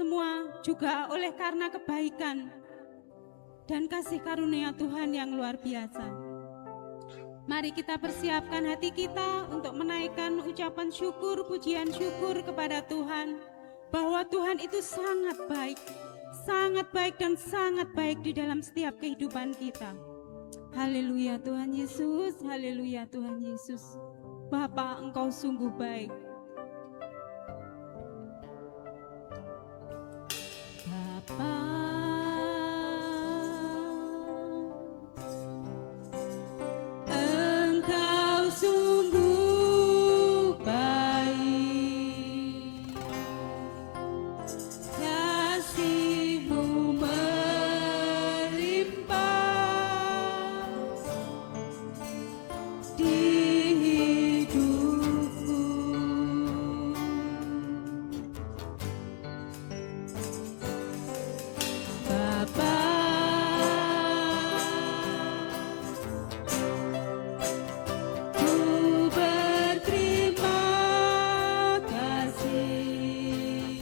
semua juga oleh karena kebaikan dan kasih karunia Tuhan yang luar biasa. Mari kita persiapkan hati kita untuk menaikkan ucapan syukur, pujian syukur kepada Tuhan, bahwa Tuhan itu sangat baik dan sangat baik di dalam setiap kehidupan kita. Haleluya Tuhan Yesus, haleluya Tuhan Yesus. Bapa, Engkau sungguh baik. Bapa, Engkau sungguh baik, kasih-Mu melimpah di hidupku. Bapa, ku berterima kasih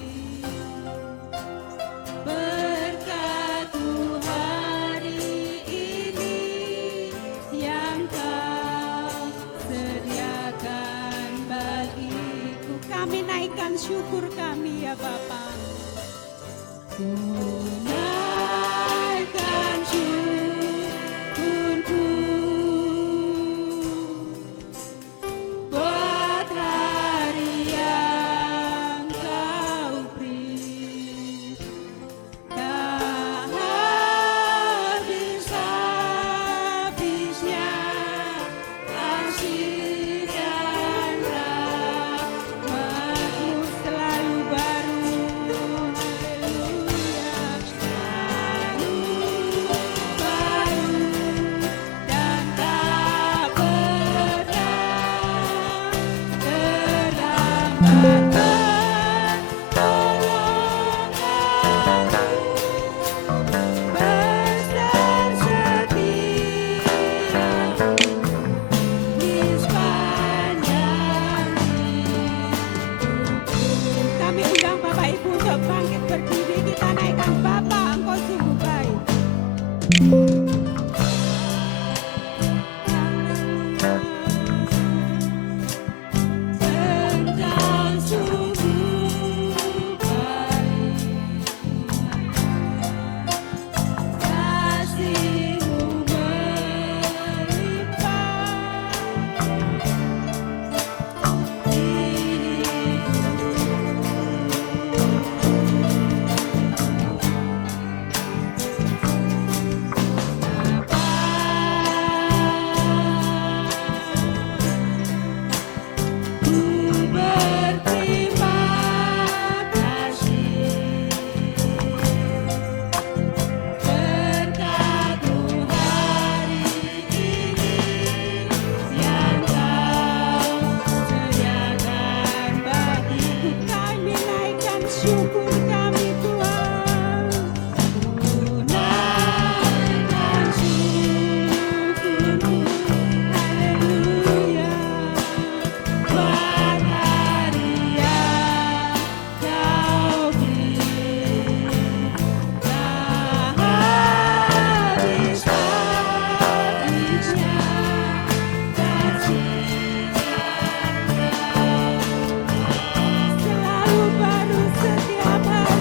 berkat-Mu hari ini yang Kau sediakan bagiku. Kami naikkan syukur kami ya Bapa. Ku naikkan syukurku buat hari yang Kau beri. Tak habis-habisnya kasih dan rahmat-Mu selalu baru. Kami undang Bapak Ibu untuk bangkit berdiri, kita naikkan Bapa, Engkau sungguh baik. Engkau sungguh baik, kasih-Mu syukur kami Tuhan. Ku naikkan syukur-Mu, haleluya, buat hari yang Kau beri. Tak habis-habisnya kasih dan rahmat selalu baru setiap hari.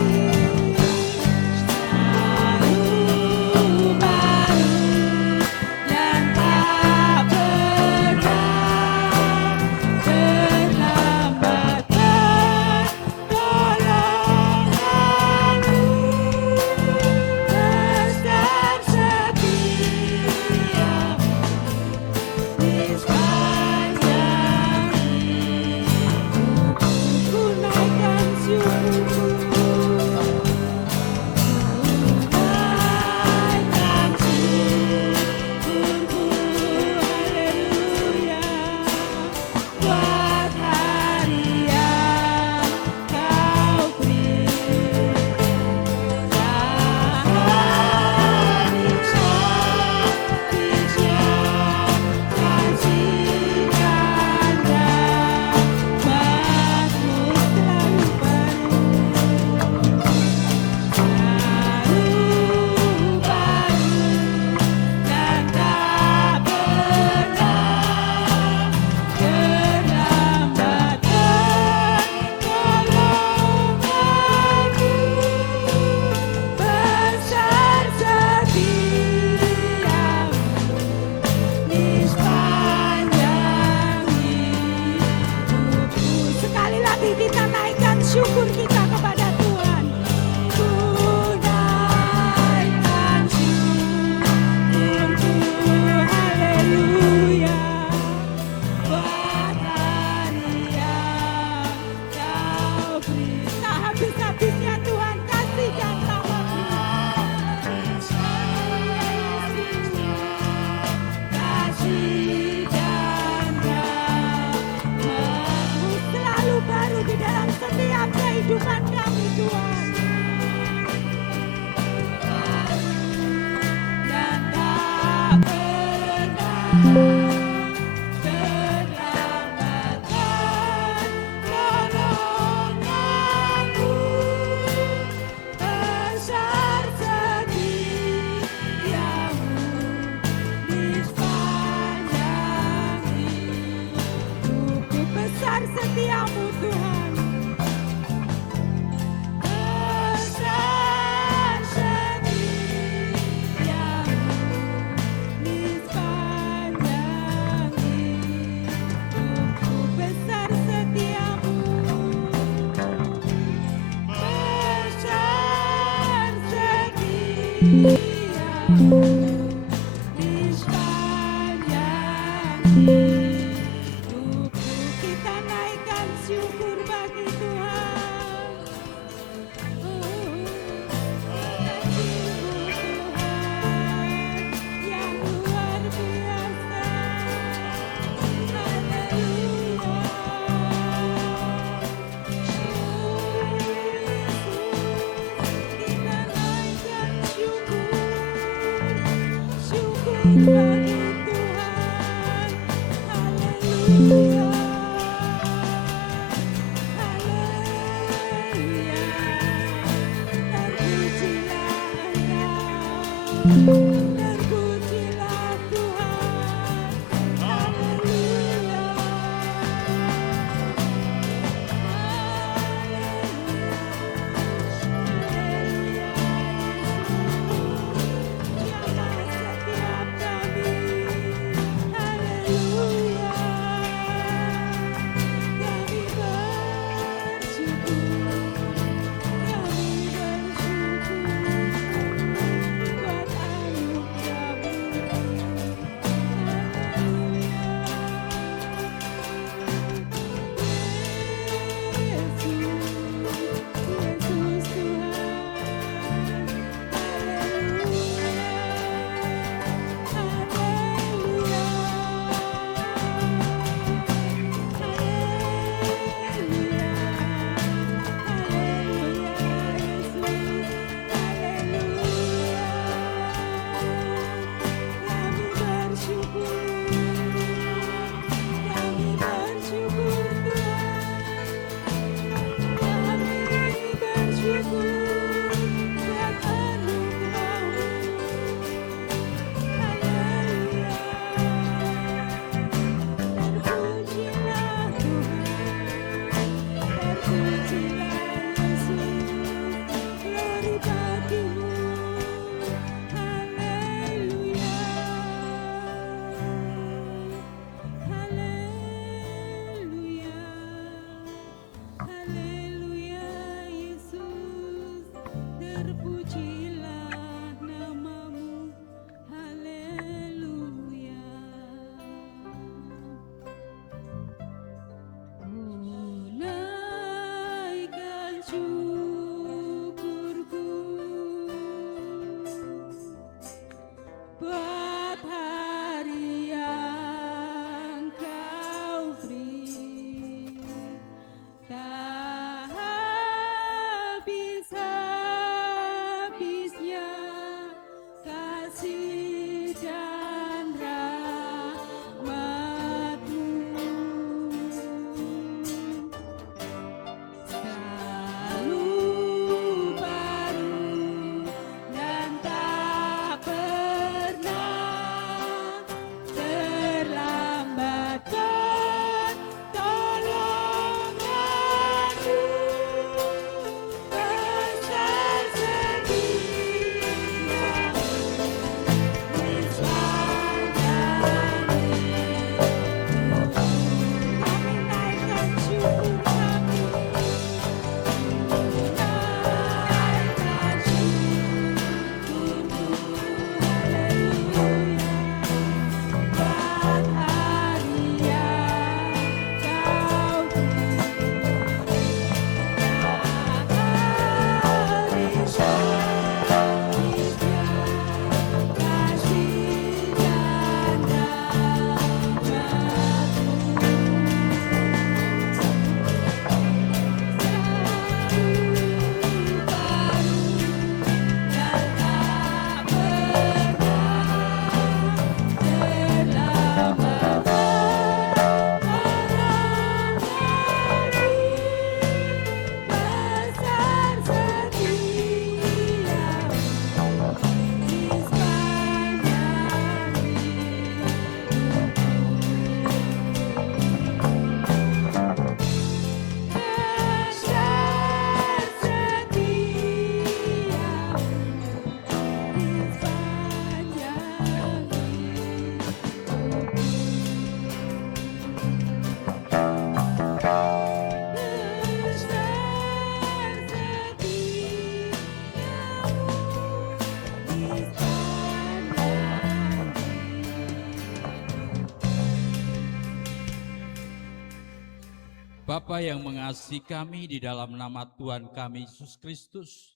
Bapa yang mengasihi kami di dalam nama Tuhan kami Yesus Kristus,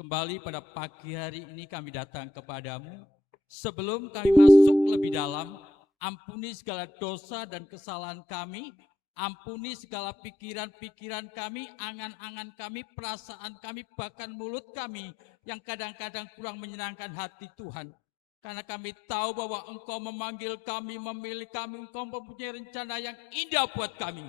kembali pada pagi hari ini kami datang kepadamu. Sebelum kami masuk lebih dalam, ampuni segala dosa dan kesalahan kami, ampuni segala pikiran-pikiran kami, angan-angan kami, perasaan kami, bahkan mulut kami yang kadang-kadang kurang menyenangkan hati Tuhan. Karena kami tahu bahwa Engkau memanggil kami, memilih kami, Engkau mempunyai rencana yang indah buat kami.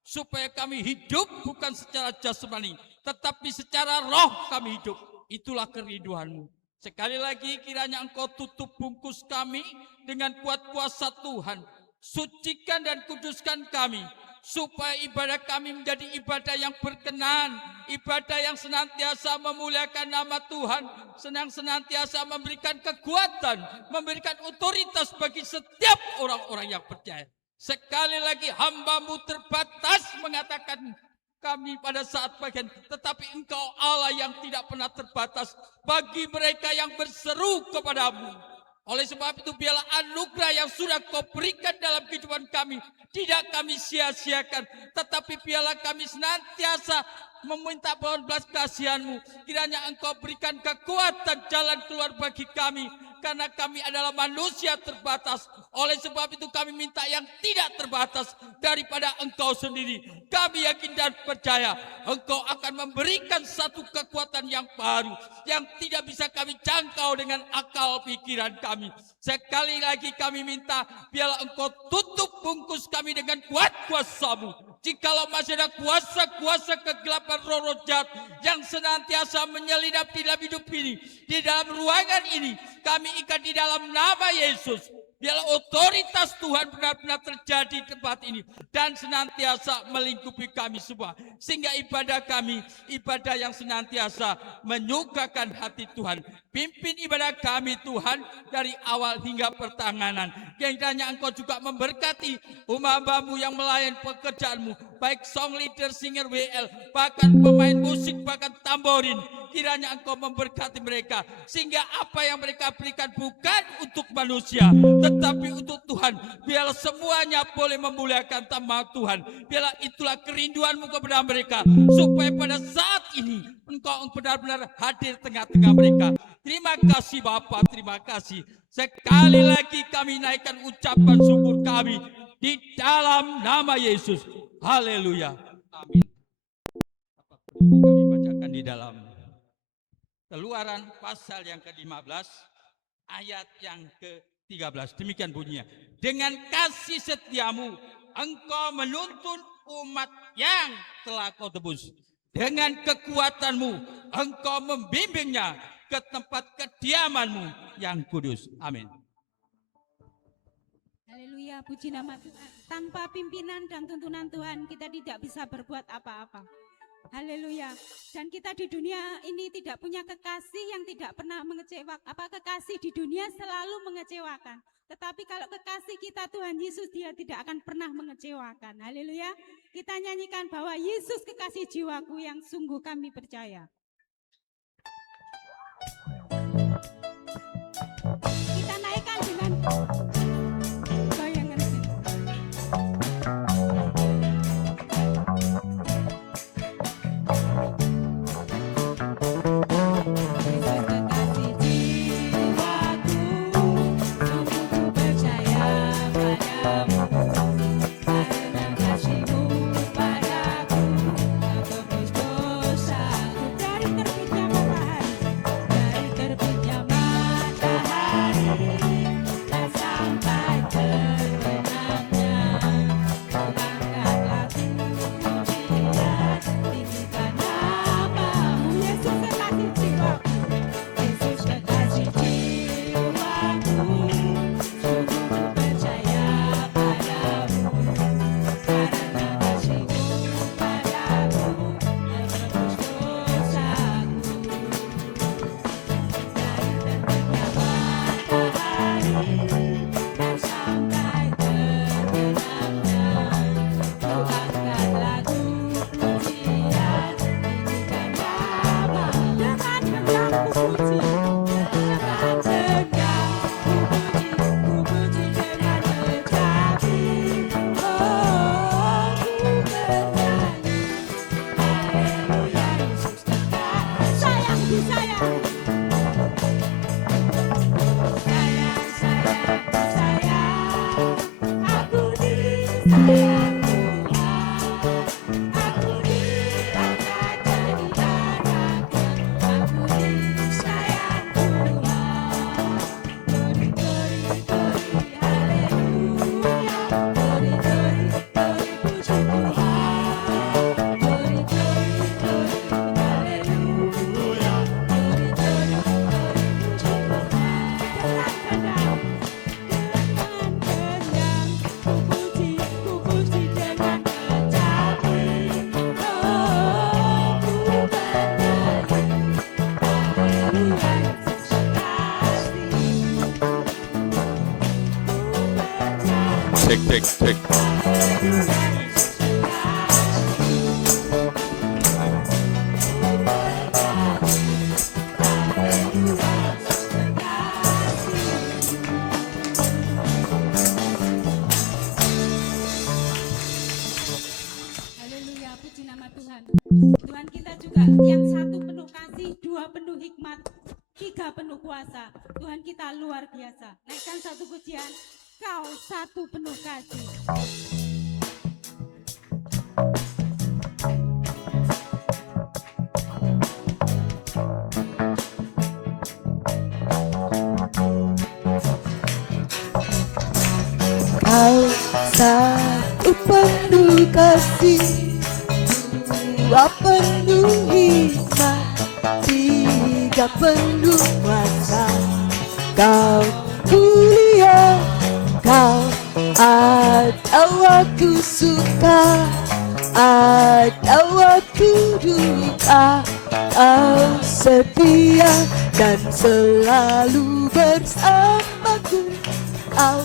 Supaya kami hidup bukan secara jasmani, tetapi secara roh kami hidup. Itulah kerinduan-Mu. Sekali lagi kiranya Engkau tutup bungkus kami dengan kuat kuasa Tuhan. Sucikan dan kuduskan kami, supaya ibadah kami menjadi ibadah yang berkenan, ibadah yang senantiasa memuliakan nama Tuhan, senantiasa memberikan kekuatan, memberikan otoritas bagi setiap orang-orang yang percaya. Sekali lagi hamba-Mu terbatas mengatakan kami pada saat bagian, tetapi Engkau Allah yang tidak pernah terbatas bagi mereka yang berseru kepadamu. Oleh sebab itu biarlah anugerah yang sudah Kau berikan dalam kehidupan kami tidak kami sia-siakan, tetapi biarlah kami senantiasa meminta belas kasihan-Mu. Kiranya Engkau berikan kekuatan jalan keluar bagi kami, karena kami adalah manusia terbatas. Oleh sebab itu kami minta yang tidak terbatas daripada Engkau sendiri. Kami yakin dan percaya Engkau akan memberikan satu kekuatan yang baru, yang tidak bisa kami jangkau dengan akal pikiran kami. Sekali lagi kami minta biarlah Engkau tutup bungkus kami dengan kuat kuasa-Mu. Jikalau masih ada kuasa-kuasa kegelapan roh jahat yang senantiasa menyelinap di dalam hidup ini, di dalam ruangan ini, kami ikat di dalam nama Yesus. Biarlah otoritas Tuhan benar-benar terjadi di tempat ini dan senantiasa melingkupi kami semua. Sehingga ibadah kami, ibadah yang senantiasa menyukakan hati Tuhan. Pimpin ibadah kami Tuhan dari awal hingga pertengahan. Kiranya Engkau juga memberkati hamba-Mu yang melayan pekerjaan-Mu, baik song leader, singer, WL, bahkan pemain musik, bahkan tamborin. Kiranya Engkau memberkati mereka, sehingga apa yang mereka berikan bukan untuk manusia, tetapi untuk Tuhan. Biarlah semuanya boleh memuliakan nama Tuhan. Biarlah itulah kerinduan-Mu kepada mereka, supaya pada saat ini Engkau benar-benar hadir tengah-tengah mereka. Terima kasih Bapa, terima kasih. Sekali lagi kami naikkan ucapan syukur kami di dalam nama Yesus. Haleluya. Amin. Kami bacakan di dalam Keluaran pasal yang ke-15 ayat yang ke-13. Demikian bunyinya. Dengan kasih setiamu Engkau menuntun umat yang telah Kau tebus. Dengan kekuatanmu Engkau membimbingnya ke tempat kediaman-Mu yang kudus. Amin. Haleluya, puji nama Tuhan. Tanpa pimpinan dan tuntunan Tuhan kita tidak bisa berbuat apa-apa. Haleluya. Dan kita di dunia ini tidak punya kekasih yang tidak pernah mengecewakan. Kekasih di dunia selalu mengecewakan. Tetapi kalau kekasih kita Tuhan Yesus, Dia tidak akan pernah mengecewakan. Haleluya. Kita nyanyikan bahwa Yesus kekasih jiwaku yang sungguh kami percaya. Kita naikkan dengan dari terbitnya matahari, dari terbitnya Cek, cek, cek. Haleluya, puji nama Tuhan. Tuhan kita juga yang satu penuh kasih, dua penuh hikmat, tiga penuh kuasa. Tuhan kita luar biasa. Naikkan satu pujian, Kau satu penuh kasih. Kau satu penuh kasih, dua penuh hikmat, tiga penuh kuasa. Kau mulia, kau ada waktu suka, ada waktu duka. Kau setia dan selalu bersamaku. Kau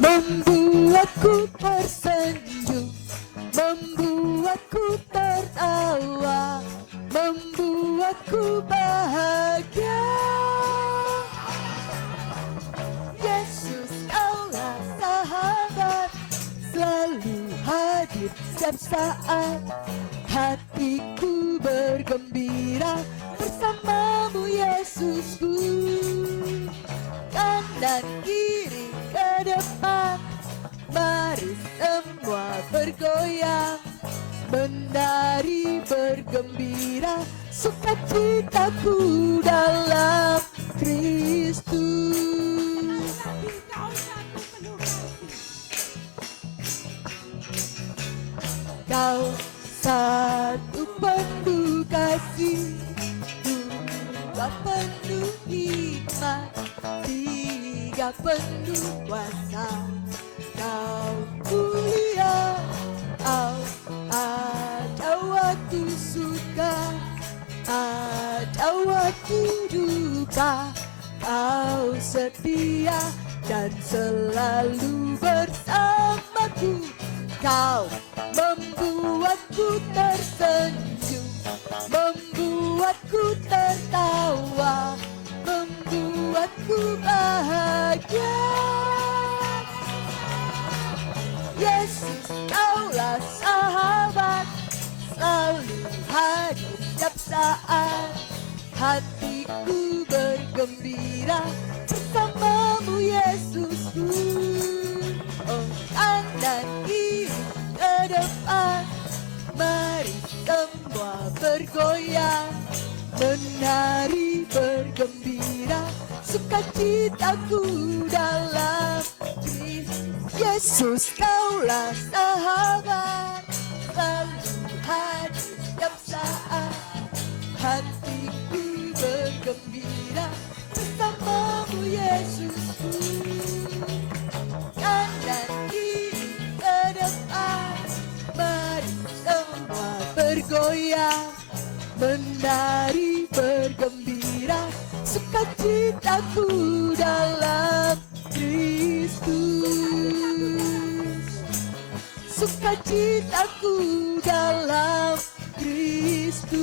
membuatku tersenyum, membuatku tertawa, membuatku bahagia. Yesus, Kaulah sahabat, selalu hadir setiap saat. Hatiku bergembira bersamamu, Yesusku. Kanan kiri ke depan, mari semua bergoyang, menari bergembira, sukacitaku dalam Kristus. Kau satu penuh kasih, dua penuh hikmat, tiga penuh kuasa. Kau mulia, kau ada waktu suka, ada waktu duka. Kau setia dan selalu bersamaku. Kau membuatku tersenyum, membuatku tertawa, membuatku bahagia. Yesus, Kaulah sahabat, selalu hadir setiap saat. Hatiku bergembira bersamamu, Yesusku. Oh, kanan kiri ke depan, mari semua bergoyang, menari bergembira, sukacitaku dalam Kristus. Yesus, Kaulah sahabat, selalu hadir setiap saat. Hatiku bergembira bersamamu, Yesusku. Kanan kiri ke depan, mari semua bergoyang, menari bergembira, sukacitaku dalam Kristus. Sukacitaku dalam Kristus.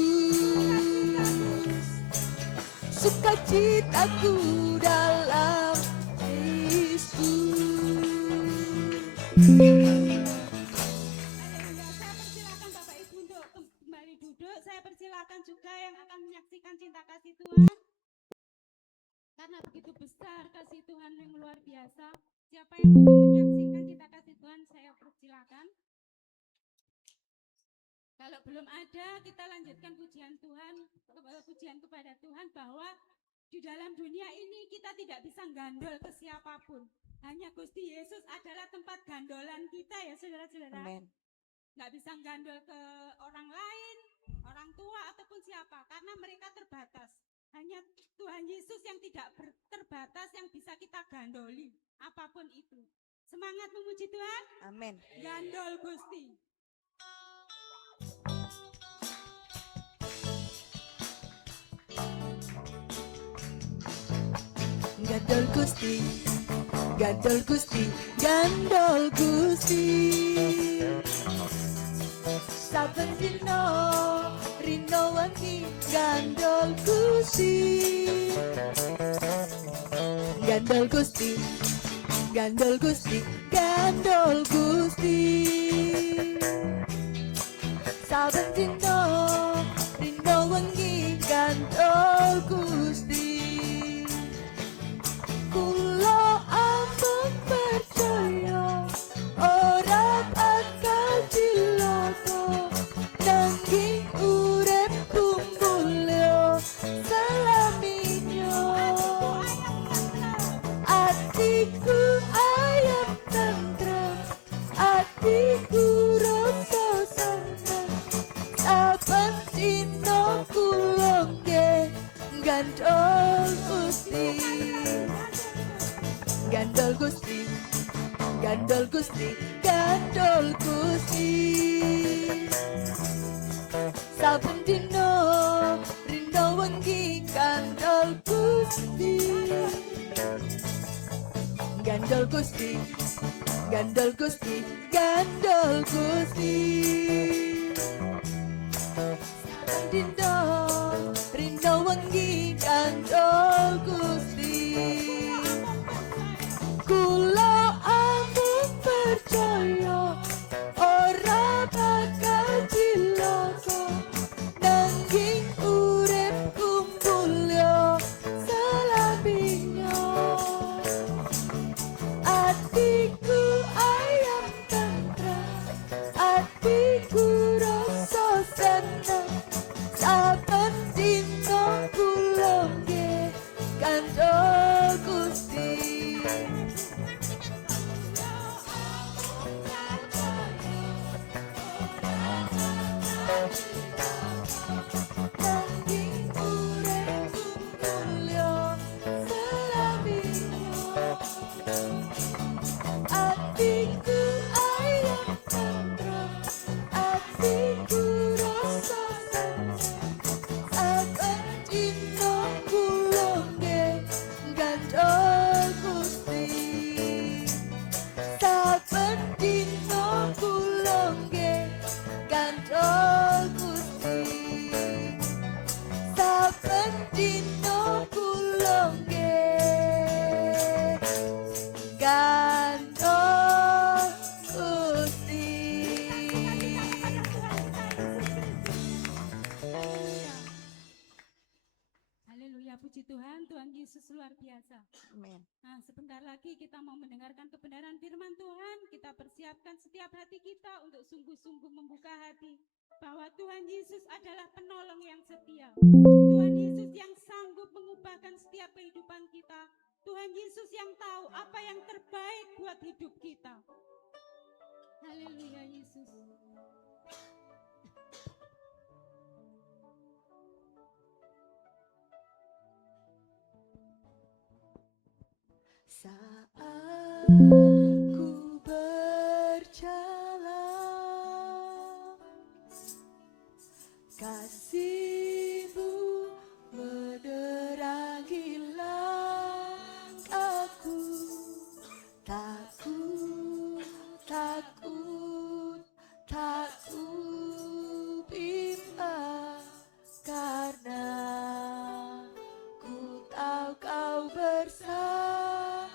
Sukacitaku dalam Kristus. Haleluya. Saya persilakan Bapak Ibu untuk kembali duduk. Saya persilakan juga yang akan menyaksikan cinta kasih Tuhan. Karena begitu besar kasih Tuhan yang luar biasa. Siapa yang mau menyaksikan cinta kasih Tuhan, saya persilakan. silakan. Kalau belum ada, kita lanjutkan pujian Tuhan, pujian kepada Tuhan bahwa di dalam dunia ini kita tidak bisa gandol ke siapapun. Hanya Gusti Yesus adalah tempat gandolan kita ya saudara-saudara. Amin. Nggak bisa gandol ke orang lain, orang tua ataupun siapa, karena mereka terbatas. Hanya Tuhan Yesus yang tidak terbatas yang bisa kita gandoli, apapun itu. Semangat memuji Tuhan. Amin. Gandol Gusti. Gandol Gusti, gandol Gusti, gandol Gusti. Saben dino rino wengi gandol Gusti. Gandol Gusti, gandol Gusti, gandol Gusti. Saben dino rino wengi gandol Gusti. Kula ampun percaya ora bakal cilaka nanging uripku mulya selaminya. Atiku ayam tentrem, atiku rasa seneng. Saben dina kula nggih gandol Gusti. Gandol Gusti, gandol Gusti, gandol Gusti. Saben dino rino wengi gandol Gusti. Gandol Gusti, gandol Gusti, gandol Gusti. Saben dino rino wengi gandol Gusti. Kula ampun percaya ora bakal cilaka nanging uripku mulya selaminya. Atiku ayam tentrem, atiku rasa seneng. Saben dina kula nggih gandol Gusti. Nanging uripku mulya selaminya. Atiku ayam tentrem, atiku rasa seneng. Saben dina kula nggih gandol Gusti. Saben dina kula nggih gandol Gusti. Saben dina kula nggih gandol Gusti. Haleluya, puji Tuhan, Tuhan Yesus luar biasa. Amin. Nah, sebentar lagi kita mau mendengarkan kebenaran firman Tuhan. Kita persiapkan setiap hati kita untuk sungguh-sungguh membuka hati bahwa Tuhan Yesus adalah penolong yang setia. Tuhan Yesus yang sanggup mengubahkan setiap kehidupan kita. Tuhan Yesus yang tahu apa yang terbaik buat hidup kita. Haleluya Yesus. Saat ku berjalan, kasih-Mu menerangi langkahku. Takut, takut, takut bimbang, karena ku tahu Kau bersama.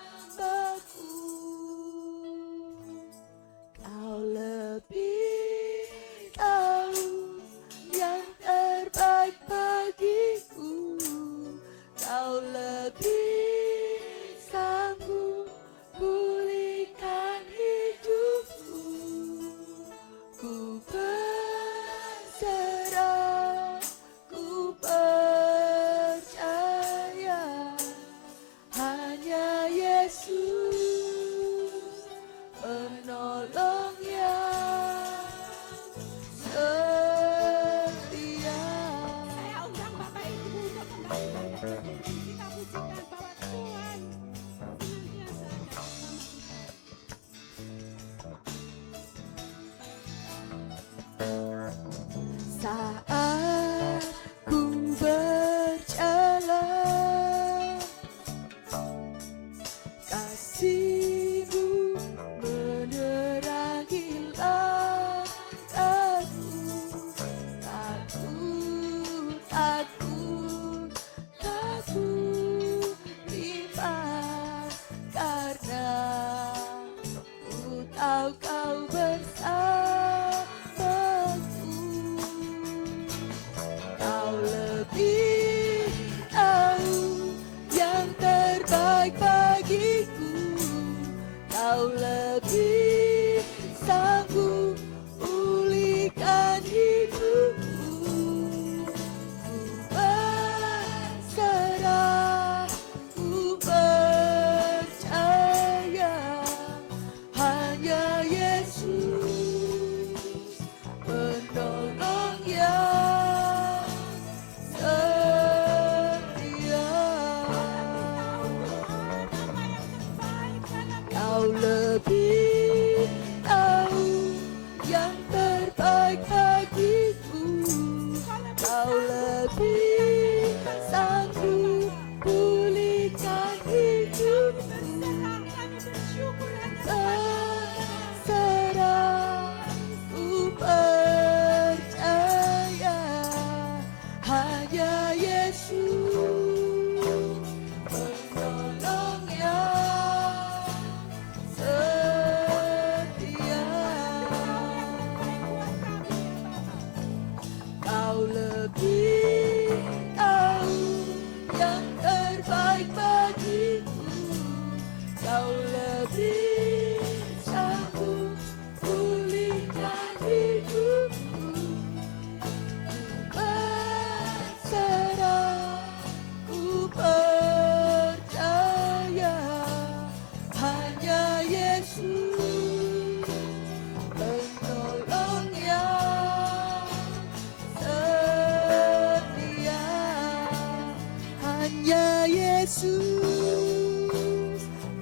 hanya Yesus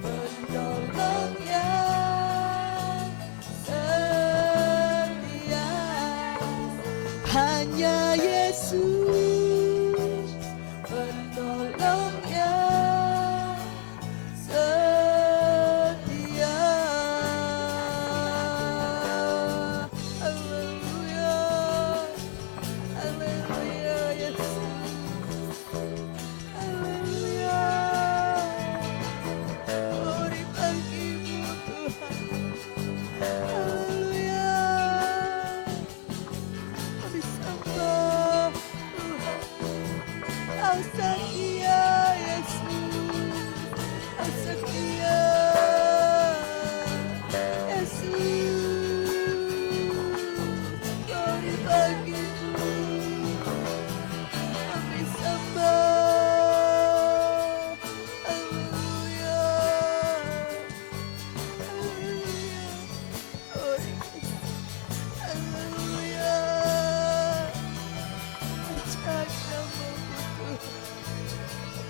penolong yang setia, hanya Yesus penolong yang setia. Haleluya, haleluya Yesus, haleluya. Glory bagimu Tuhan, haleluya. Kami sembah Tuhan, Kau setia Yesus, Kau setia Yesus. Glory bagimu, kami sembah, haleluya, haleluya. Glory, haleluya. Puja namamu Tuhan,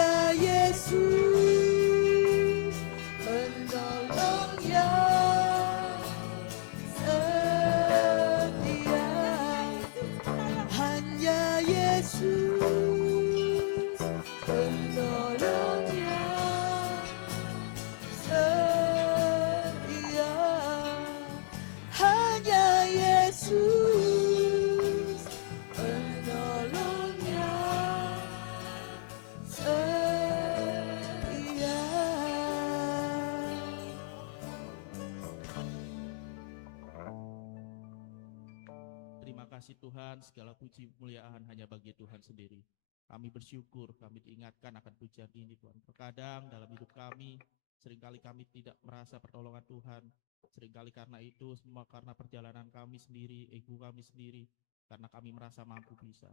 hanya Yesus penolong yang setia. Hanya Yesus penolong yang setia. Hanya Yesus penolong yang setia. Terima kasih Tuhan, segala puji kemuliaan hanya bagi Tuhan sendiri. Kami bersyukur, kami diingatkan akan pujian ini Tuhan. Terkadang dalam hidup kami, seringkali kami tidak merasa pertolongan Tuhan. Seringkali karena itu, semua karena perjalanan kami sendiri, ego kami sendiri, karena kami merasa mampu bisa.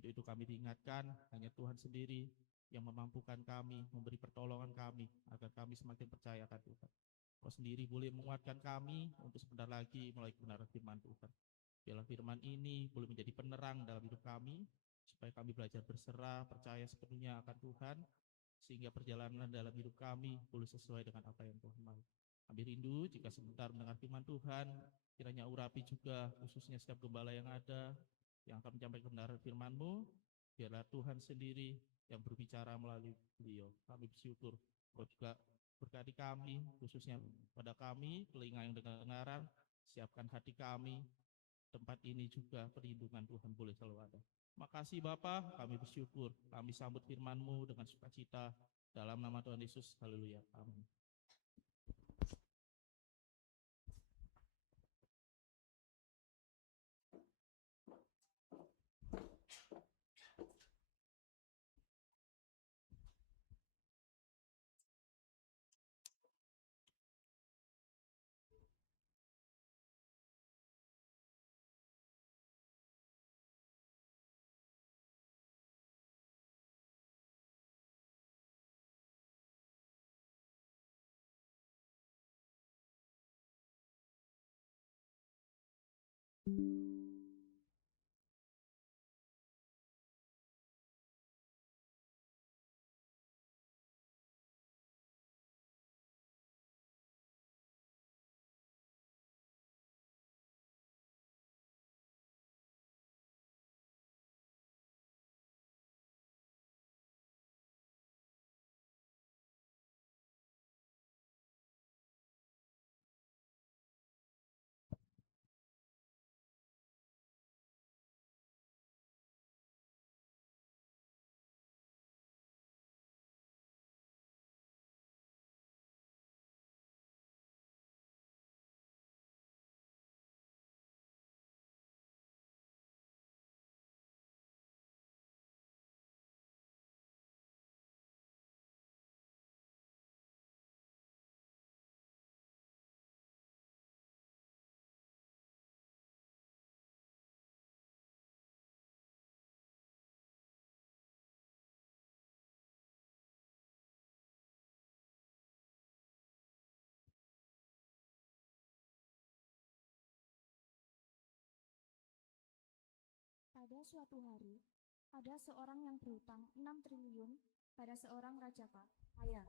Itu kami diingatkan, hanya Tuhan sendiri yang memampukan kami, memberi pertolongan kami, agar kami semakin percaya akan Tuhan. Kau sendiri boleh menguatkan kami untuk sebentar lagi mulai kebenaran firman Tuhan. Biarlah firman ini boleh menjadi penerang dalam hidup kami, supaya kami belajar berserah, percaya sepenuhnya akan Tuhan, sehingga perjalanan dalam hidup kami boleh sesuai dengan apa yang Tuhan mau. Kami rindu jika sebentar mendengar firman Tuhan, kiranya urapi juga khususnya setiap gembala yang ada, yang akan menyampaikan kebenaran firman-Mu. Biarlah Tuhan sendiri yang berbicara melalui beliau. Kami bersyukur, Kau juga berkati kami, khususnya pada kami, telinga yang dengar-dengaran, siapkan hati kami, tempat ini juga perlindungan Tuhan boleh selalu ada. Makasih Bapa, kami bersyukur, kami sambut firman-Mu dengan sukacita, dalam nama Tuhan Yesus, haleluya, amin. Pada suatu hari, ada seorang yang berhutang 6 triliun pada seorang raja kaya.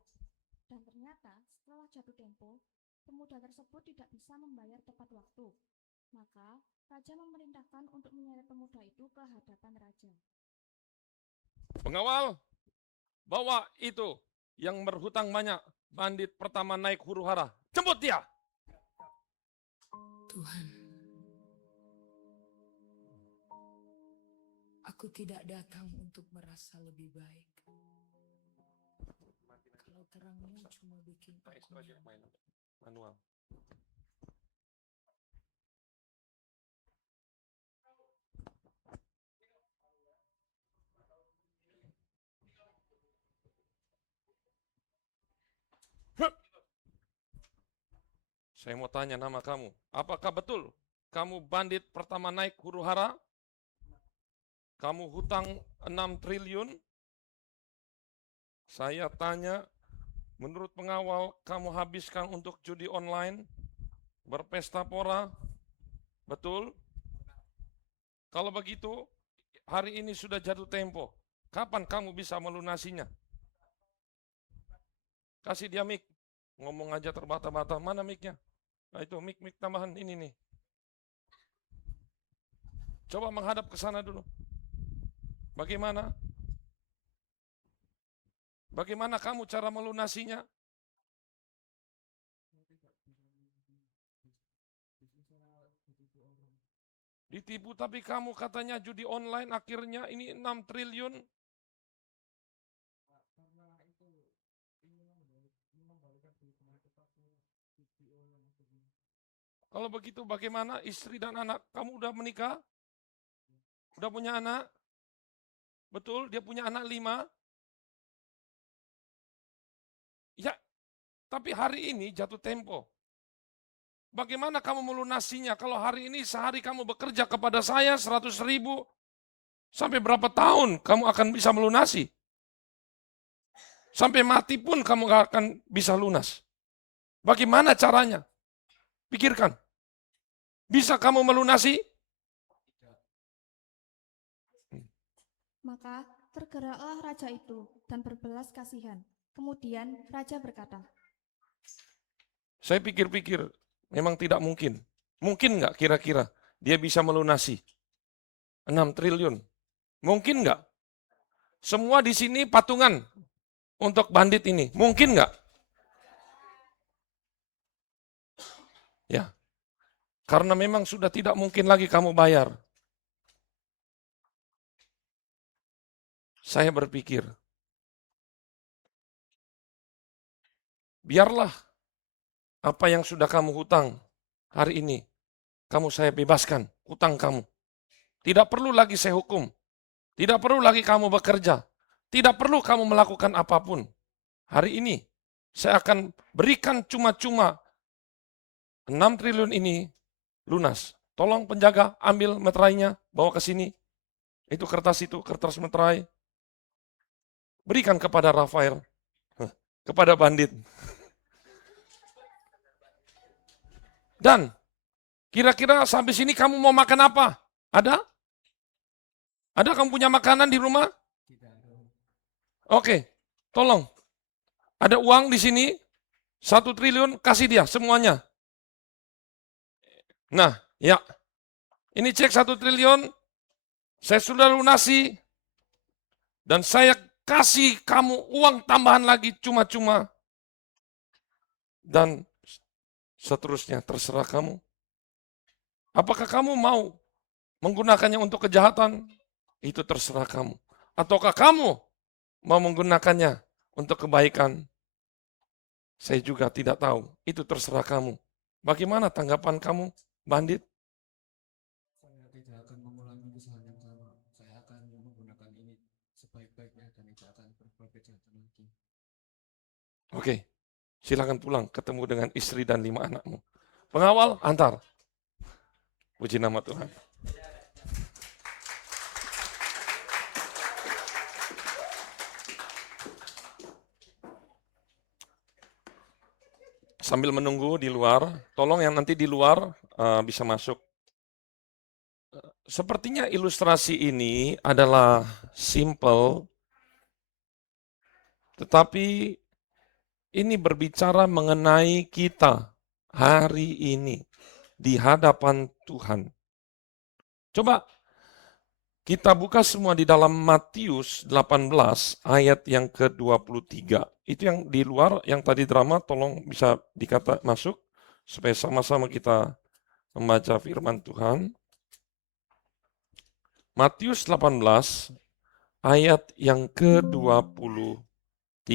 Dan ternyata setelah jatuh tempo, pemuda tersebut tidak bisa membayar tepat waktu. Maka, raja memerintahkan untuk menyeret pemuda itu ke hadapan raja. Pengawal, bawa itu yang berhutang banyak, bandit pertama naik huru-hara. Jemput dia. Tuhan, aku tidak datang untuk merasa lebih baik. Kalau terangnya cuma bikin aku Manual. Saya mau tanya nama kamu. Apakah betul kamu bandit pertama naik huru-hara? Kamu hutang 6 triliun? Saya tanya, menurut pengawal kamu habiskan untuk judi online, berpesta pora, betul? Kalau begitu, hari ini sudah jatuh tempo. Kapan kamu bisa melunasinya? Kasih dia mic. Ngomong aja terbata-bata. Mana mic-nya? Nah itu mic tambahan ini nih. Coba menghadap ke sana dulu. Bagaimana? Bagaimana kamu cara melunasinya? Ditipu, tapi kamu katanya judi online, akhirnya ini 6 triliun. Kalau begitu bagaimana istri dan anak? Kamu udah menikah? Udah punya anak? Betul, dia punya anak 5. Ya, tapi hari ini jatuh tempo. Bagaimana kamu melunasinya? Kalau hari ini sehari kamu bekerja kepada saya 100.000, sampai berapa tahun kamu akan bisa melunasi? Sampai mati pun kamu gak akan bisa lunas. Bagaimana caranya? Pikirkan. Bisa kamu melunasi? Maka tergeraklah raja itu dan berbelas kasihan. Kemudian raja berkata, Saya pikir-pikir, memang tidak mungkin. Mungkin nggak kira-kira dia bisa melunasi 6 triliun? Mungkin nggak? Semua di sini patungan untuk bandit ini. Mungkin nggak? Ya, karena memang sudah tidak mungkin lagi kamu bayar. Saya berpikir, biarlah apa yang sudah kamu hutang hari ini, kamu saya bebaskan hutang kamu. Tidak perlu lagi saya hukum. Tidak perlu lagi kamu bekerja. Tidak perlu kamu melakukan apapun. Hari ini saya akan berikan cuma-cuma 6 triliun ini lunas. Tolong penjaga ambil meterainya, bawa ke sini. Itu kertas meterai. Berikan kepada Rafael, kepada bandit. Dan kira-kira sampai sini kamu mau makan apa? Ada? Ada kamu punya makanan di rumah? Oke, tolong. Ada uang di sini, 1 triliun, kasih dia semuanya. Nah, ya. Ini cek 1 triliun, saya sudah lunasi, dan saya kasih kamu uang tambahan lagi cuma-cuma. Dan seterusnya terserah kamu. Apakah kamu mau menggunakannya untuk kejahatan? Itu terserah kamu. Ataukah kamu mau menggunakannya untuk kebaikan? Saya juga tidak tahu. Itu terserah kamu. Bagaimana tanggapan kamu, bandit? Saya tidak akan mengulangi kesalahan yang sama. Saya akan menggunakan ini sebaik-baiknya dan tidak akan berbuat kejahatan lagi. Oke, silakan pulang ketemu dengan istri dan 5 anakmu. Pengawal, antar. Puji nama Tuhan. Sambil menunggu di luar, tolong yang nanti di luar bisa masuk. Sepertinya ilustrasi ini adalah simple, tetapi ini berbicara mengenai kita hari ini di hadapan Tuhan. Coba kita buka semua di dalam Matius 18 ayat yang ke-23. Itu yang di luar, yang tadi drama, tolong bisa dikata masuk supaya sama-sama kita membaca firman Tuhan. Matius 18 ayat yang ke-23.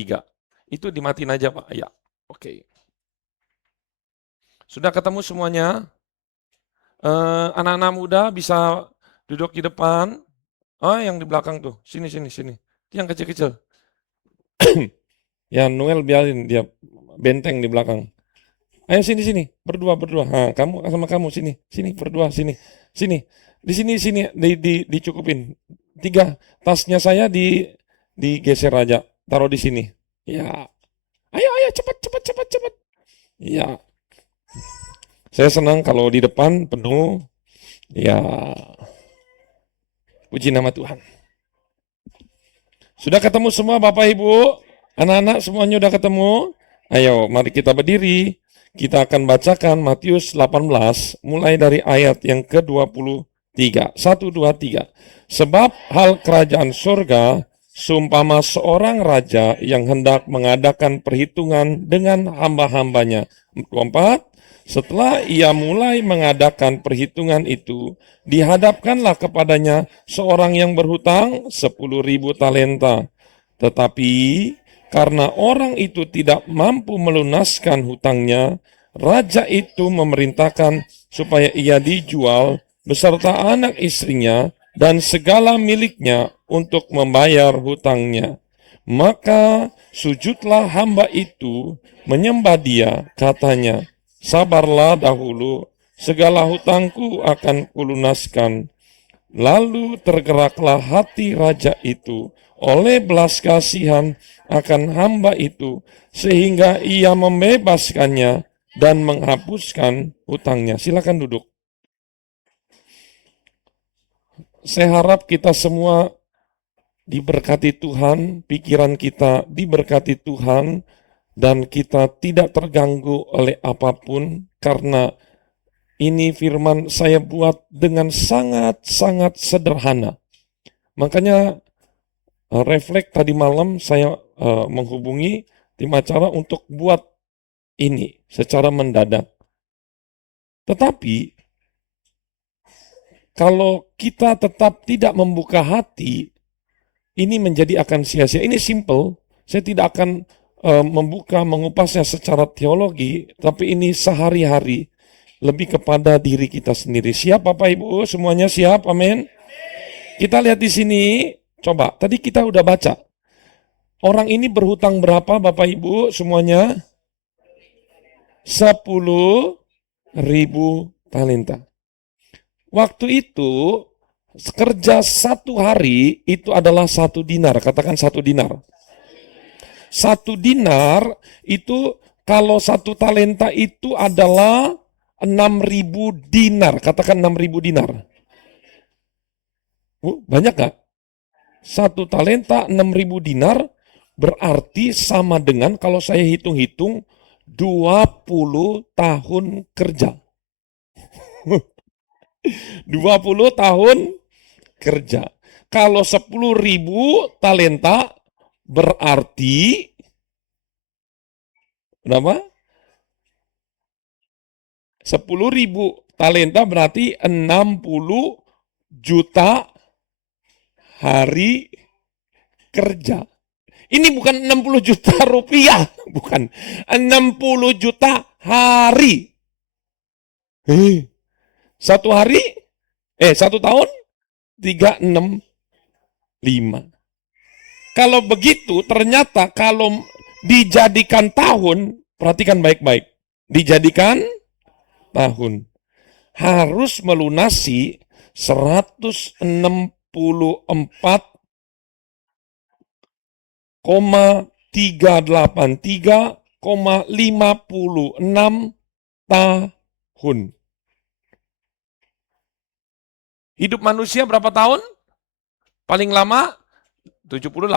Itu dimatiin aja Pak. Ya, oke. Sudah ketemu semuanya? Anak-anak muda bisa duduk di depan. Oh, yang di belakang tuh. Sini. Itu yang kecil-kecil. Ya, Noel biarin dia benteng di belakang. Ayo sini. Berdua. Nah, kamu sama kamu sini. Berdua sini. Di sini dicukupin. 3 tasnya saya digeser aja. Taruh di sini. Ya. Ayo cepat. Ya. Saya senang kalau di depan penuh. Ya. Puji nama Tuhan. Sudah ketemu semua Bapak Ibu? Anak-anak semuanya udah ketemu? Ayo, mari kita berdiri. Kita akan bacakan Matius 18, mulai dari ayat yang ke-23. 1, 2, 3. Sebab hal kerajaan surga, seumpama seorang raja yang hendak mengadakan perhitungan dengan hamba-hambanya. 24. Setelah ia mulai mengadakan perhitungan itu, dihadapkanlah kepadanya seorang yang berhutang 10.000 talenta. Tetapi karena orang itu tidak mampu melunaskan hutangnya, raja itu memerintahkan supaya ia dijual beserta anak istrinya dan segala miliknya untuk membayar hutangnya. Maka sujudlah hamba itu menyembah dia, katanya, sabarlah dahulu, segala hutangku akan kulunaskan. Lalu tergeraklah hati raja itu oleh belas kasihan akan hamba itu, sehingga ia membebaskannya dan menghapuskan hutangnya. Silakan duduk. Saya harap kita semua diberkati Tuhan, pikiran kita diberkati Tuhan, dan kita tidak terganggu oleh apapun, karena ini firman saya buat dengan sangat-sangat sederhana. Makanya refleks tadi malam saya menghubungi tim acara untuk buat ini secara mendadak. Tetapi kalau kita tetap tidak membuka hati, ini menjadi akan sia-sia. Ini simple. Saya tidak akan mengupasnya secara teologi, tapi ini sehari-hari lebih kepada diri kita sendiri. Siap Bapak Ibu? Semuanya siap? Amin. Kita lihat di sini. Coba, tadi kita udah baca. Orang ini berhutang berapa Bapak Ibu semuanya? 10.000 talenta. Waktu itu, kerja 1 hari itu adalah 1 dinar. Katakan 1 dinar. 1 dinar itu kalau 1 talenta itu adalah 6.000 dinar. Katakan 6.000 dinar. Banyak gak? 1 talenta 6.000 dinar berarti sama dengan kalau saya hitung-hitung 20 tahun kerja. 20 tahun kerja. Kalau 10.000 talenta berarti berapa? 10.000 talenta berarti 60 juta hari kerja. Ini bukan 60 juta rupiah, bukan. 60 juta hari. 1 hari, 1 tahun, 365. Kalau begitu, ternyata kalau dijadikan tahun, perhatikan baik-baik. Dijadikan tahun. Harus melunasi 164,383,56 tahun. Hidup manusia berapa tahun? Paling lama 70-80.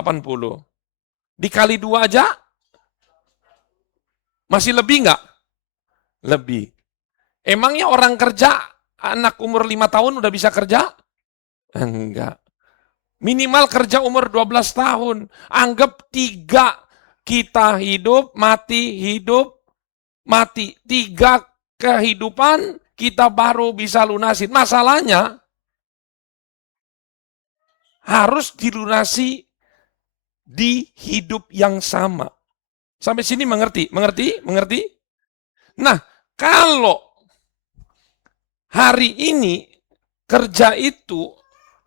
Dikali 2 aja masih lebih nggak? Lebih. Emangnya orang kerja, anak umur 5 tahun udah bisa kerja? Enggak. Minimal kerja umur 12 tahun. Anggap 3. Kita hidup, mati, 3 kehidupan kita baru bisa lunasin. Masalahnya, harus dilunasi di hidup yang sama. Sampai sini mengerti? Mengerti? Nah, kalau hari ini kerja itu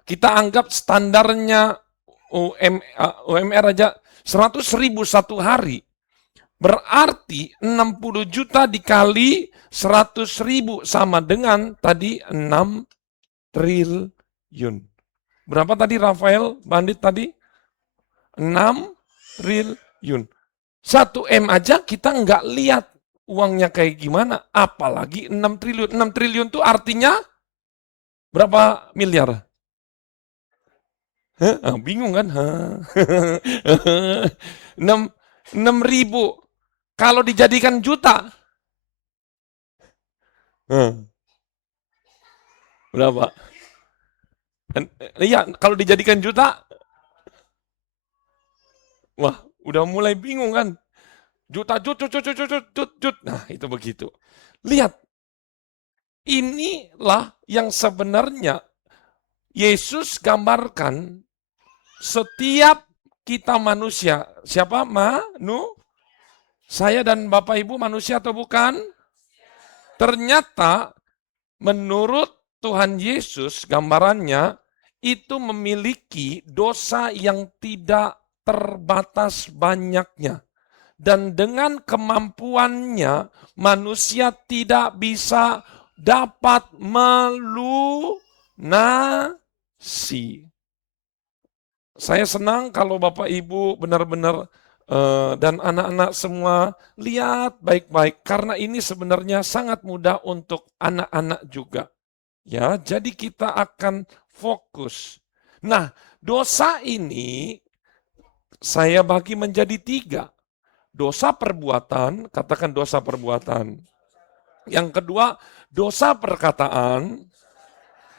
kita anggap standarnya UMR aja 100.000 1 hari. Berarti 60 juta dikali 100.000 sama dengan tadi 6 triliun. Berapa tadi Rafael Bandit tadi? 6 triliun. 1 M aja kita nggak lihat uangnya kayak gimana, apalagi 6 triliun. 6 triliun itu artinya berapa miliar? Bingung kan? 6.000 Kalau dijadikan juta, berapa? Iya, kalau dijadikan juta, wah, udah mulai bingung kan? Juta, jut. Nah, itu begitu. Lihat, inilah yang sebenarnya Yesus gambarkan setiap kita manusia. Siapa? Saya dan Bapak Ibu manusia atau bukan? Ternyata menurut Tuhan Yesus gambarannya itu memiliki dosa yang tidak terbatas banyaknya. Dan dengan kemampuannya manusia tidak bisa dapat melunasi. Saya senang kalau Bapak Ibu benar-benar dan anak-anak semua lihat baik-baik karena ini sebenarnya sangat mudah untuk anak-anak juga. Ya, jadi kita akan fokus. Nah, dosa ini saya bagi menjadi 3. Dosa perbuatan, katakan dosa perbuatan. Yang kedua, dosa perkataan.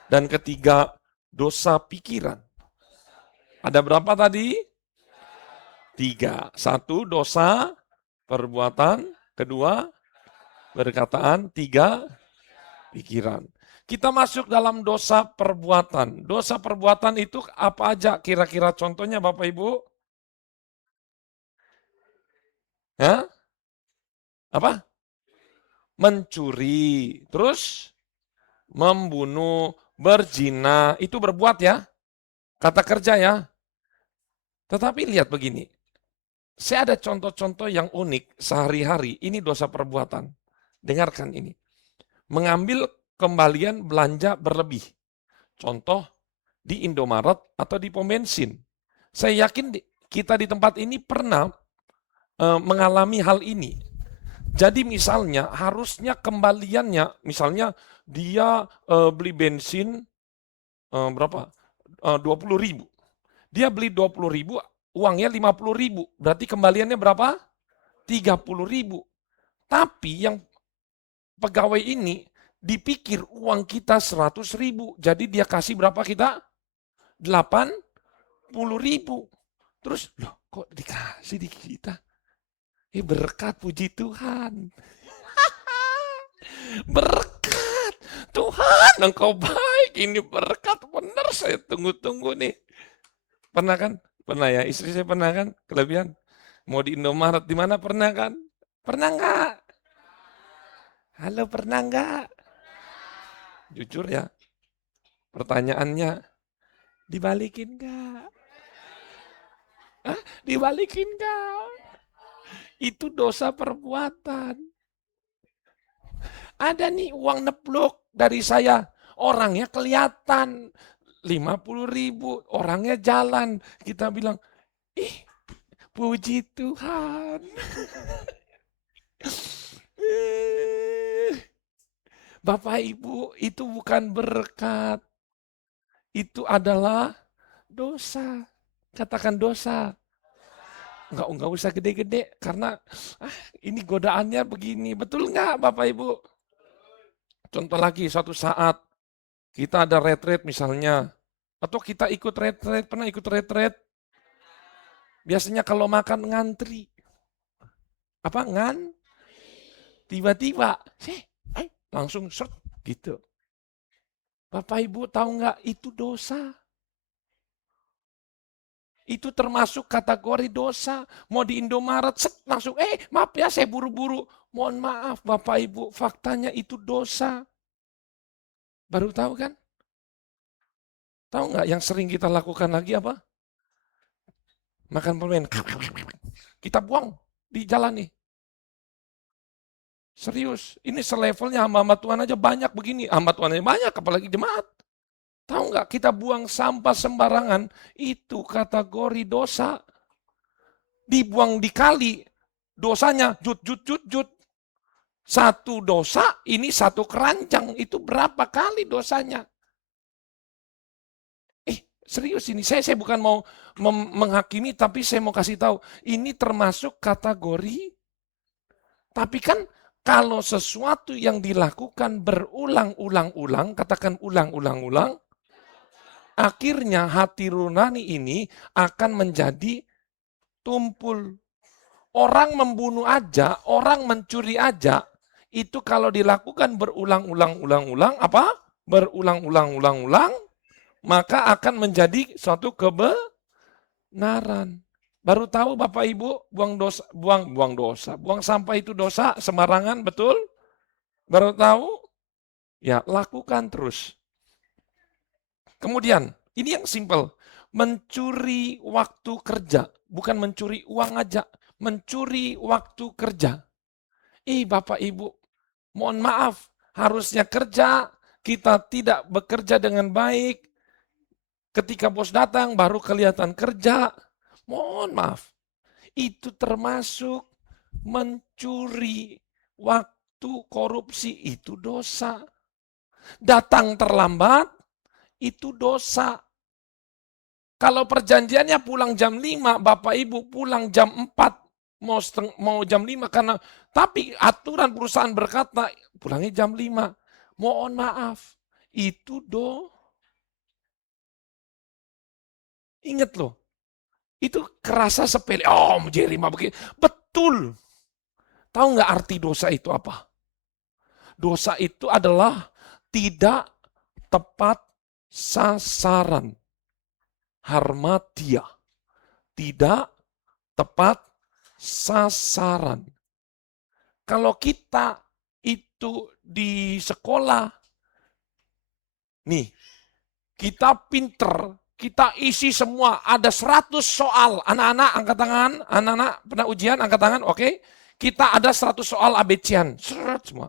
Dan ketiga, dosa pikiran. Ada berapa tadi? 3. 1, dosa perbuatan. Kedua, perkataan. 3, pikiran. Kita masuk dalam dosa perbuatan. Dosa perbuatan itu apa aja kira-kira contohnya Bapak Ibu? Ya? Apa? Mencuri, terus membunuh, berzina, itu berbuat ya. Kata kerja ya. Tetapi lihat begini, saya ada contoh-contoh yang unik sehari-hari, ini dosa perbuatan. Dengarkan ini. Mengambil kembalian belanja berlebih. Contoh di Indomaret atau di pom bensin. Saya yakin kita di tempat ini pernah mengalami hal ini. Jadi misalnya harusnya kembaliannya, misalnya dia beli bensin berapa? 20.000. Dia beli 20.000, uangnya 50.000. Berarti kembaliannya berapa? 30.000. Tapi yang pegawai ini dipikir uang kita 100.000. Jadi dia kasih berapa kita? 80.000. Terus, loh kok dikasih di kita? Berkat, puji Tuhan. Berkat. Tuhan, engkau baik. Ini berkat, benar saya tunggu-tunggu nih. Pernah kan? Pernah ya, istri saya pernah kan? Kelebihan. Mau di Indomaret, di mana pernah kan? Pernah enggak? Halo, pernah enggak? Jujur ya, pertanyaannya, dibalikin enggak? Hah? Dibalikin enggak? Itu dosa perbuatan. Ada nih uang nepluk dari saya. Orangnya kelihatan. 50.000. Orangnya jalan. Kita bilang, puji Tuhan. Bapak Ibu, itu bukan berkat. Itu adalah dosa. Katakan dosa. Enggak usah gede-gede karena ini godaannya begini. Betul enggak Bapak Ibu? Contoh lagi, suatu saat kita ada retret misalnya. Atau kita ikut retret, pernah ikut retret? Biasanya kalau makan ngantri. Apa tiba-tiba, langsung short gitu. Bapak Ibu tahu enggak itu dosa? Itu termasuk kategori dosa. Mau di Indomaret, langsung, maaf ya saya buru-buru. Mohon maaf Bapak Ibu, faktanya itu dosa. Baru tahu kan? Tahu nggak yang sering kita lakukan lagi apa? Makan permen. Kita buang di jalan nih. Serius, ini selevelnya hamba-hamba Tuhan aja banyak begini. Hamba Tuhan aja banyak, apalagi jemaat. Tahu nggak kita buang sampah sembarangan, itu kategori dosa. Dibuang di kali, dosanya jut. Satu dosa, ini satu keranjang, itu berapa kali dosanya? Serius ini, saya bukan mau menghakimi, tapi saya mau kasih tahu, ini termasuk kategori Tapi kan kalau sesuatu yang dilakukan berulang-ulang-ulang, katakan ulang-ulang-ulang, akhirnya hati nurani ini akan menjadi tumpul. Orang membunuh aja, orang mencuri aja, itu kalau dilakukan berulang-ulang-ulang-ulang, apa? Berulang-ulang-ulang-ulang, maka akan menjadi suatu kebenaran. Baru tahu Bapak Ibu, buang sampah itu dosa sembarangan, betul? Baru tahu? Ya, lakukan terus. Kemudian, ini yang simpel. Mencuri waktu kerja, bukan mencuri uang aja, mencuri waktu kerja. Bapak Ibu, mohon maaf, harusnya kerja, kita tidak bekerja dengan baik. Ketika bos datang baru kelihatan kerja. Mohon maaf. Itu termasuk mencuri waktu, korupsi, itu dosa. Datang terlambat, itu dosa. Kalau perjanjiannya pulang jam 5, Bapak Ibu pulang jam 4, mau jam 5 karena tapi aturan perusahaan berkata pulangnya jam 5. Mohon maaf, itu ingat loh. Itu kerasa sepele. Oh, Jerry mah begini. Betul. Tahu nggak arti dosa itu apa? Dosa itu adalah tidak tepat sasaran. Harmatia. Tidak tepat sasaran. Kalau kita itu di sekolah, nih, kita pinter, kita isi semua, ada 100 soal. Anak-anak angkat tangan, anak-anak pernah ujian angkat tangan, oke? Kita ada 100 soal ABC-an, semua.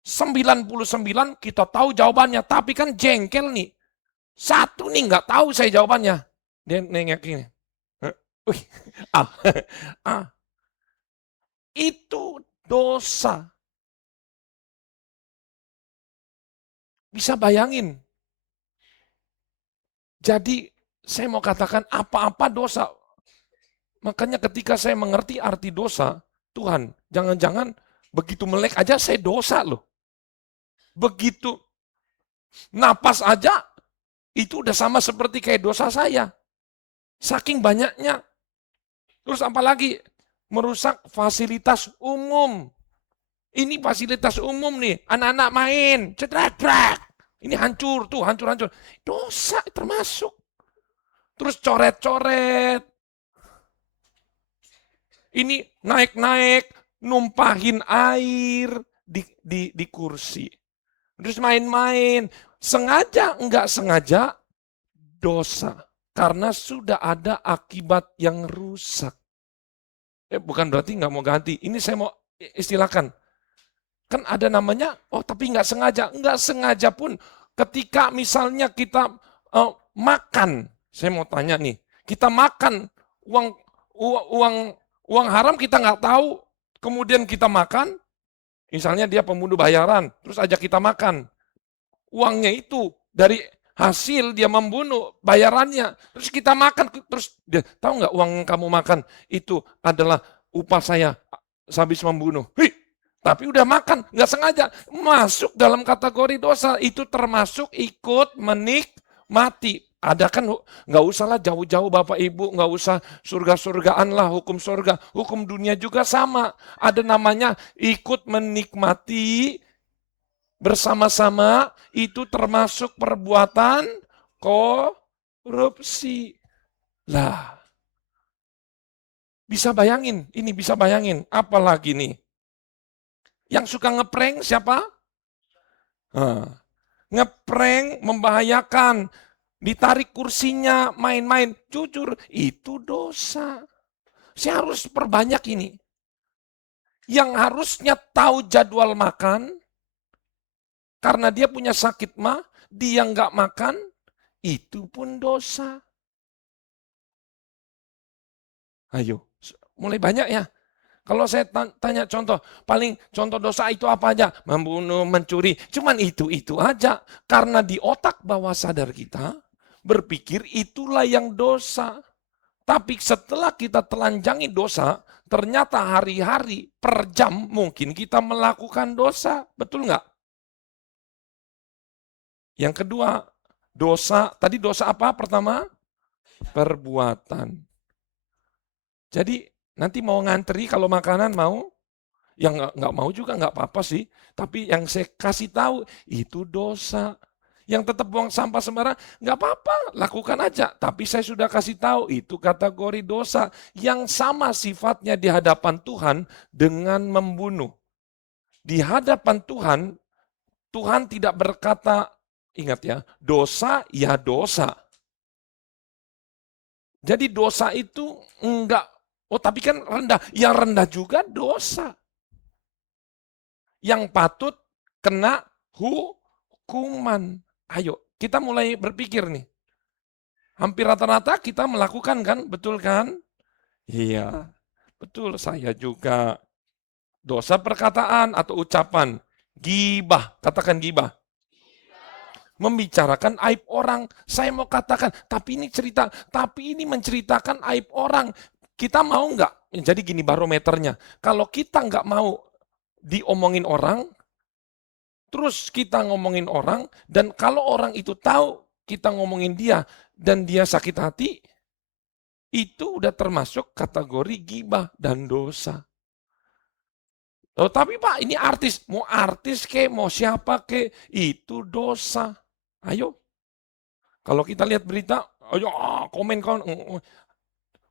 99 kita tahu jawabannya, tapi kan jengkel nih. Satu nih nggak tahu saya jawabannya. Dia nengok gini. Itu dosa. Bisa bayangin. Jadi saya mau katakan apa-apa dosa. Makanya ketika saya mengerti arti dosa, Tuhan, jangan-jangan begitu melek aja saya dosa loh. Begitu napas aja, itu udah sama seperti kayak dosa saya. Saking banyaknya. Terus apalagi merusak fasilitas umum. Ini fasilitas umum nih, anak-anak main, cedrak-cedrak. Ini hancur tuh, hancur-hancur. Dosa termasuk. Terus coret-coret. Ini naik-naik, numpahin air di kursi. Terus main-main. Sengaja, enggak sengaja, dosa. Karena sudah ada akibat yang rusak. Bukan berarti enggak mau ganti. Ini saya mau istilahkan. Kan ada namanya, tapi enggak sengaja. Enggak sengaja pun ketika misalnya kita makan. Saya mau tanya nih. Kita makan uang haram kita enggak tahu. Kemudian kita makan. Misalnya dia pembunuh bayaran. Terus ajak kita makan. Uangnya itu dari hasil dia membunuh bayarannya. Terus kita makan. Terus dia tahu enggak uang yang kamu makan itu adalah upah saya habis membunuh. Tapi udah makan, nggak sengaja. Masuk dalam kategori dosa. Itu termasuk ikut menikmati. Ada kan, nggak usah lah jauh-jauh Bapak Ibu, nggak usah surga-surgaan lah, hukum surga. Hukum dunia juga sama. Ada namanya ikut menikmati bersama-sama, itu termasuk perbuatan korupsi. Lah, bisa bayangin, ini bisa bayangin. Apalagi nih? Yang suka ngeprank siapa? Ngeprank membahayakan, ditarik kursinya, main-main. Jujur, itu dosa. Saya harus perbanyak ini. Yang harusnya tahu jadwal makan, karena dia punya sakit mah, dia nggak makan, itu pun dosa. Ayo, mulai banyak ya. Kalau saya tanya contoh, paling contoh dosa itu apa aja? Membunuh, mencuri, cuman itu aja. Karena di otak bawah sadar kita, berpikir itulah yang dosa. Tapi setelah kita telanjangi dosa, ternyata hari-hari per jam mungkin kita melakukan dosa. Betul nggak? Yang kedua, dosa. Tadi dosa apa pertama? Perbuatan. Jadi nanti mau ngantri kalau makanan mau, yang nggak mau juga nggak apa-apa sih. Tapi yang saya kasih tahu itu dosa. Yang tetap buang sampah sembarang, nggak apa-apa, lakukan aja. Tapi saya sudah kasih tahu, itu kategori dosa yang sama sifatnya di hadapan Tuhan dengan membunuh. Di hadapan Tuhan, Tuhan tidak berkata, ingat ya, dosa ya dosa. Jadi dosa itu enggak, oh tapi kan rendah, yang rendah juga dosa. Yang patut kena hukuman. Ayo, kita mulai berpikir nih. Hampir rata-rata kita melakukan kan, betul kan? Iya, betul, saya juga. Dosa perkataan atau ucapan. Gibah, katakan gibah. Membicarakan aib orang. Saya mau katakan, tapi ini cerita, tapi ini menceritakan aib orang. Kita mau nggak? Jadi gini barometernya. Kalau kita nggak mau diomongin orang, terus kita ngomongin orang, dan kalau orang itu tahu kita ngomongin dia, dan dia sakit hati, itu udah termasuk kategori gibah dan dosa. Oh, tapi Pak, ini artis. Mau artis ke, mau siapa ke, itu dosa. Ayo. Kalau kita lihat berita, ayo komen.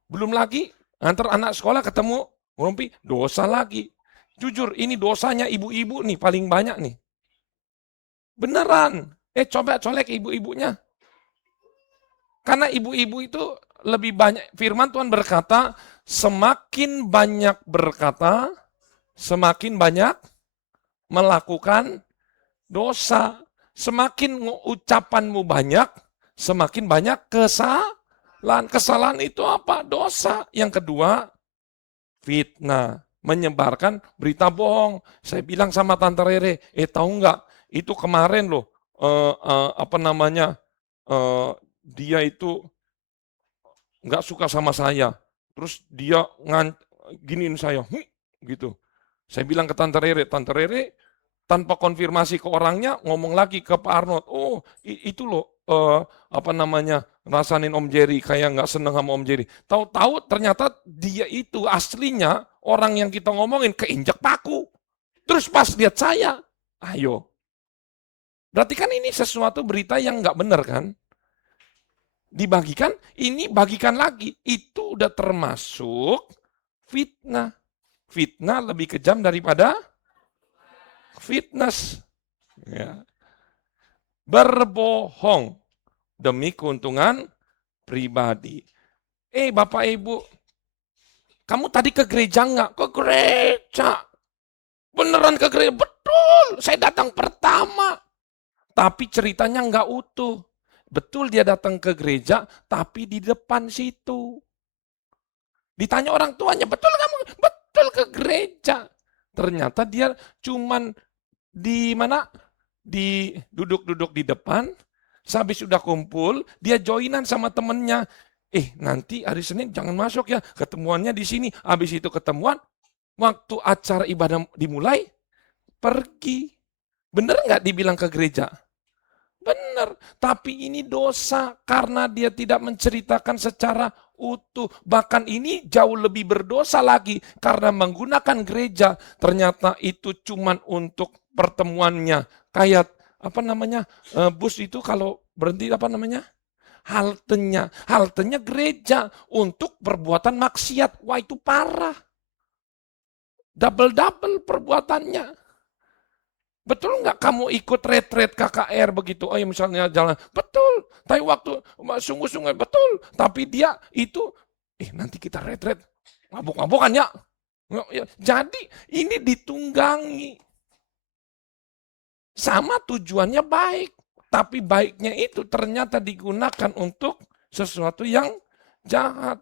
Belum lagi, antar anak sekolah ketemu, ngompi, dosa lagi. Jujur, ini dosanya ibu-ibu nih, paling banyak nih. Beneran. Coba colek ibu-ibunya. Karena ibu-ibu itu lebih banyak, firman Tuhan berkata, semakin banyak berkata, semakin banyak melakukan dosa. Semakin ucapanmu banyak, semakin banyak kesalahan. Kesalahan itu apa? Dosa. Yang kedua, fitnah. Menyebarkan berita bohong. Saya bilang sama Tante Rere, tahu nggak? Itu kemarin loh, dia itu nggak suka sama saya. Terus dia giniin saya, gitu. Saya bilang ke Tante Rere, tanpa konfirmasi ke orangnya, ngomong lagi ke Pak Arnold, oh itu loh, rasain Om Jerry, kayak nggak seneng sama Om Jerry. Tahu-tahu ternyata dia itu aslinya, orang yang kita ngomongin keinjak paku. Terus pas lihat saya, ayo. Berarti kan ini sesuatu berita yang nggak benar kan? Dibagikan, ini bagikan lagi. Itu udah termasuk fitnah. Fitnah lebih kejam daripada fitness. Ya. Berbohong demi keuntungan pribadi. Bapak Ibu, kamu tadi ke gereja nggak? Ke gereja. Beneran ke gereja? Betul, saya datang pertama. Tapi ceritanya nggak utuh. Betul dia datang ke gereja, tapi di depan situ. Ditanya orang tuanya, betul kamu? Betul ke gereja. Ternyata dia cuman di mana? Duduk-duduk di depan. Habis sudah kumpul, dia joinan sama temennya. Nanti hari Senin jangan masuk ya, ketemuannya di sini. Habis itu ketemuan, waktu acara ibadah dimulai, pergi. Bener nggak dibilang ke gereja? Benar, tapi ini dosa karena dia tidak menceritakan secara utuh. Bahkan ini jauh lebih berdosa lagi karena menggunakan gereja. Ternyata itu cuman untuk pertemuannya. Kayak bus itu kalau berhenti haltenya gereja untuk perbuatan maksiat. Wah itu parah. Double perbuatannya. Betul nggak kamu ikut retret KKR begitu? Misalnya jalan, betul. Tapi waktu sungguh-sungguh betul. Tapi dia itu, nanti kita retret, mabuk-mabukan ya. Jadi ini ditunggangi. Sama tujuannya baik. Tapi baiknya itu ternyata digunakan untuk sesuatu yang jahat.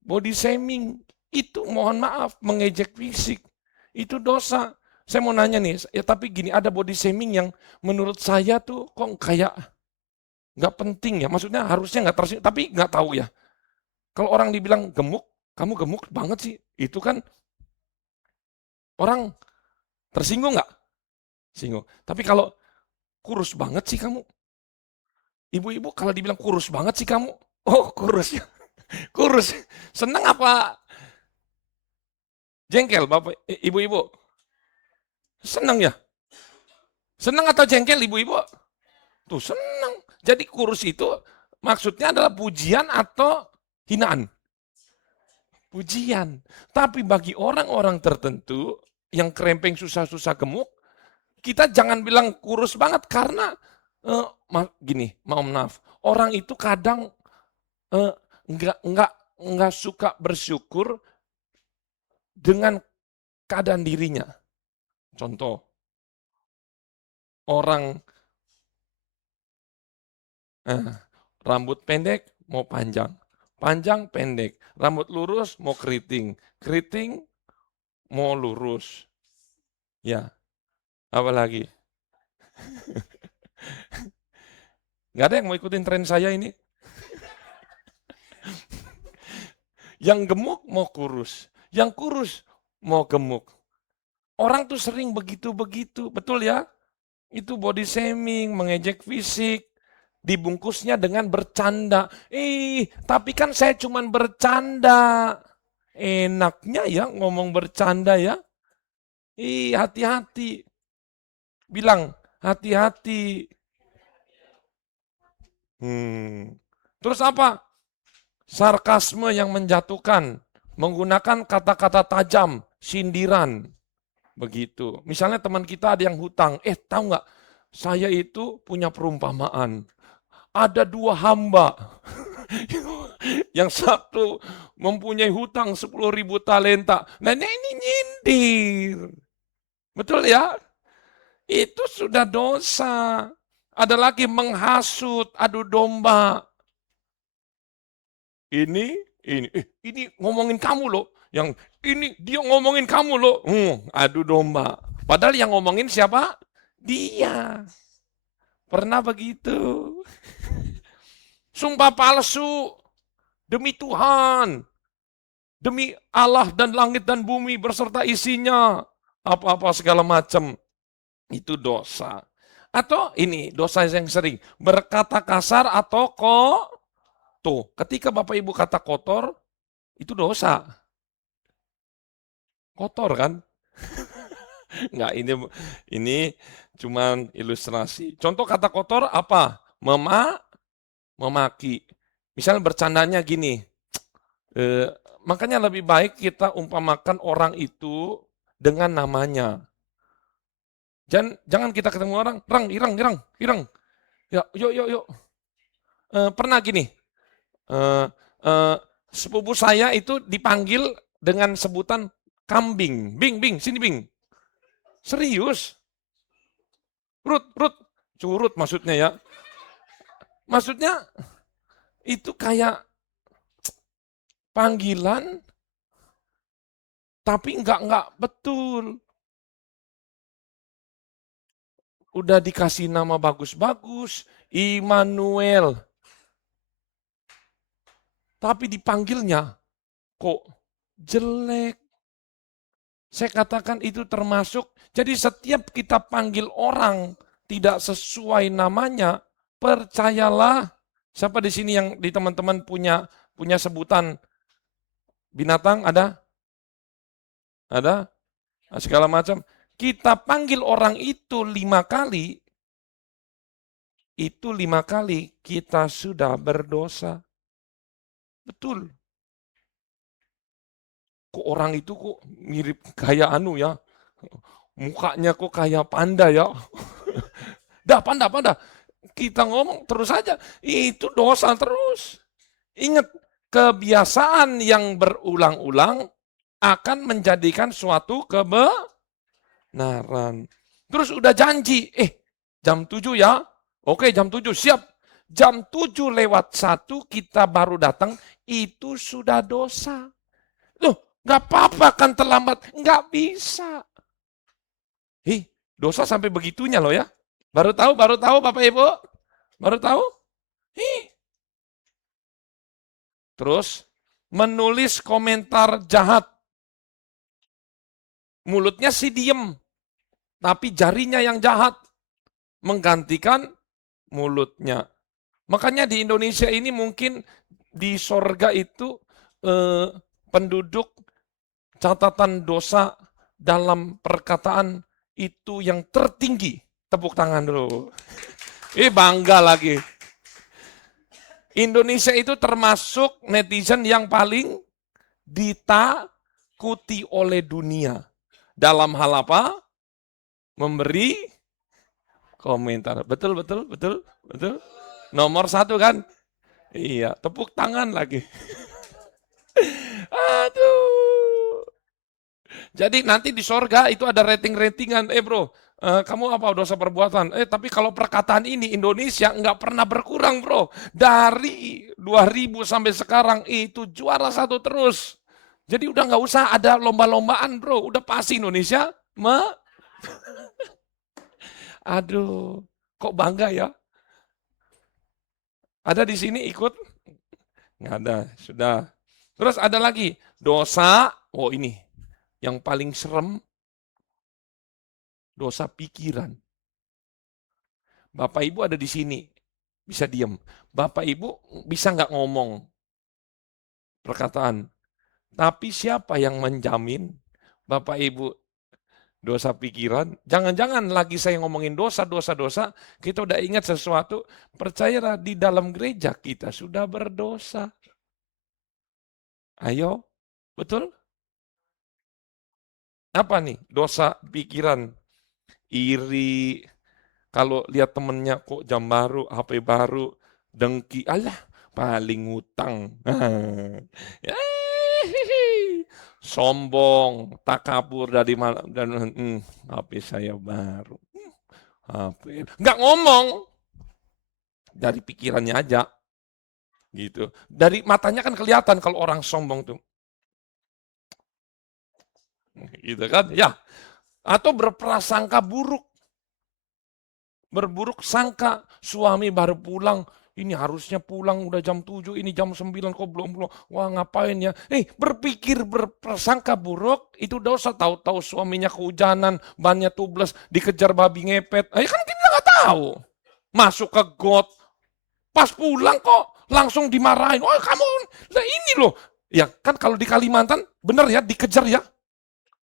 Body shaming, itu mohon maaf, mengejek fisik. Itu dosa. Saya mau nanya nih, tapi gini, ada body shaming yang menurut saya tuh kok kayak nggak penting ya. Maksudnya harusnya nggak tersinggung, tapi nggak tahu ya. Kalau orang dibilang gemuk, Kamu gemuk banget sih. Itu kan orang tersinggung nggak? Singgung. Tapi kalau kurus banget sih kamu. Ibu-ibu kalau dibilang kurus banget sih kamu. Oh kurus ya. Kurus. Seneng apa jengkel Bapak Ibu-ibu? Seneng ya? Seneng atau jengkel ibu-ibu? Tuh seneng. Jadi kurus itu maksudnya adalah pujian atau hinaan? Pujian. Tapi bagi orang-orang tertentu yang kerempeng susah-susah gemuk, kita jangan bilang kurus banget karena gini, maaf, orang itu kadang nggak suka bersyukur dengan keadaan dirinya. Contoh, orang rambut pendek mau panjang, panjang pendek, rambut lurus mau keriting, keriting mau lurus. Ya, apa lagi? Nggak ada yang mau ikutin tren saya ini. Yang gemuk mau kurus, yang kurus mau gemuk. Orang tuh sering begitu-begitu, betul ya? Itu body shaming, mengejek fisik, dibungkusnya dengan bercanda. Tapi kan saya cuman bercanda. Enaknya ya ngomong bercanda ya. Hati-hati. Bilang, hati-hati. Terus apa? Sarkasme yang menjatuhkan, menggunakan kata-kata tajam, sindiran. Begitu. Misalnya teman kita ada yang hutang, tahu nggak? Saya itu punya perumpamaan. Ada 2 hamba. Yang satu mempunyai hutang 10.000 talenta. Nah ini nyindir. Betul ya? Itu sudah dosa. Ada lagi menghasut, adu domba. Ini ngomongin kamu loh. Yang ini dia ngomongin kamu loh. Adu domba. Padahal yang ngomongin siapa? Dia. Pernah begitu. Sumpah palsu. Demi Tuhan. Demi Allah dan langit dan bumi berserta isinya. Apa-apa segala macam. Itu dosa. Atau ini dosa yang sering. Berkata kasar atau Tuh, ketika Bapak Ibu kata kotor, itu dosa. Kotor kan? Enggak, ini cuman ilustrasi. Contoh kata kotor apa? Memaki. Misalnya bercandanya gini, makanya lebih baik kita umpamakan orang itu dengan namanya. Jangan kita ketemu orang, irang. Ya, yuk. Pernah gini, sepupu saya itu dipanggil dengan sebutan kambing. Bing, sini Bing. Serius. Rut, curut maksudnya ya. Maksudnya itu kayak panggilan tapi enggak betul. Udah dikasih nama bagus-bagus, Immanuel. Tapi dipanggilnya kok jelek. Saya katakan itu termasuk, jadi setiap kita panggil orang tidak sesuai namanya, percayalah. Siapa di sini yang di teman-teman punya sebutan binatang? Ada? Segala macam. Kita panggil orang itu 5 kali, itu 5 kali kita sudah berdosa. Betul. Kok orang itu kok mirip kayak ya. Mukanya kok kayak panda ya. Panda. Kita ngomong terus aja. Itu dosa terus. Ingat, kebiasaan yang berulang-ulang akan menjadikan suatu kebenaran. Terus udah janji, jam 7 ya. Oke, jam 7 siap. Jam 7:01 kita baru datang, itu sudah dosa. Loh, nggak apa-apa kan terlambat. Nggak bisa. Dosa sampai begitunya loh ya. Baru tahu Bapak Ibu? Baru tahu? Terus menulis komentar jahat. Mulutnya sih diem, tapi jarinya yang jahat menggantikan mulutnya. Makanya di Indonesia ini mungkin di sorga itu penduduk catatan dosa dalam perkataan itu yang tertinggi. Tepuk tangan dulu. Bangga lagi. Indonesia itu termasuk netizen yang paling ditakuti oleh dunia. Dalam hal apa? Memberi komentar. Betul, betul, betul, betul. Nomor 1 kan? Iya, tepuk tangan lagi. Aduh. Jadi nanti di sorga itu ada rating-ratingan. Bro, kamu apa dosa perbuatan? Tapi kalau perkataan ini Indonesia nggak pernah berkurang, bro. Dari 2000 sampai sekarang itu juara 1 terus. Jadi udah nggak usah ada lomba-lombaan, bro. Udah pasti Indonesia. Aduh, kok bangga ya? Ada di sini ikut? Nggak ada, sudah. Terus ada lagi, dosa, ini yang paling serem, dosa pikiran. Bapak Ibu ada di sini, bisa diam. Bapak Ibu bisa nggak ngomong perkataan. Tapi siapa yang menjamin Bapak Ibu dosa pikiran? Jangan-jangan lagi saya ngomongin dosa, kita udah ingat sesuatu, percayalah di dalam gereja kita sudah berdosa. Ayo, betul? Apa nih? Dosa pikiran, iri, kalau lihat temennya kok jam baru, HP baru, dengki, alah paling ngutang. Sombong, takabur dari mana, dan HP saya baru. HP, nggak ngomong, dari pikirannya aja. Gitu. Dari matanya kan kelihatan kalau orang sombong tuh. Gitu kan? Ya. Atau berprasangka buruk. Berburuk sangka, suami baru pulang, ini harusnya pulang udah jam 7, ini jam 9 kok belum. Wah, ngapain ya? Berpikir berprasangka buruk itu dosa. Tahu-tahu suaminya kehujanan, bannya tubles, dikejar babi ngepet. Kan kita nggak tahu. Masuk ke got. Pas pulang kok langsung dimarahin. Kamu, ini loh. Ya kan kalau di Kalimantan, bener ya, dikejar ya.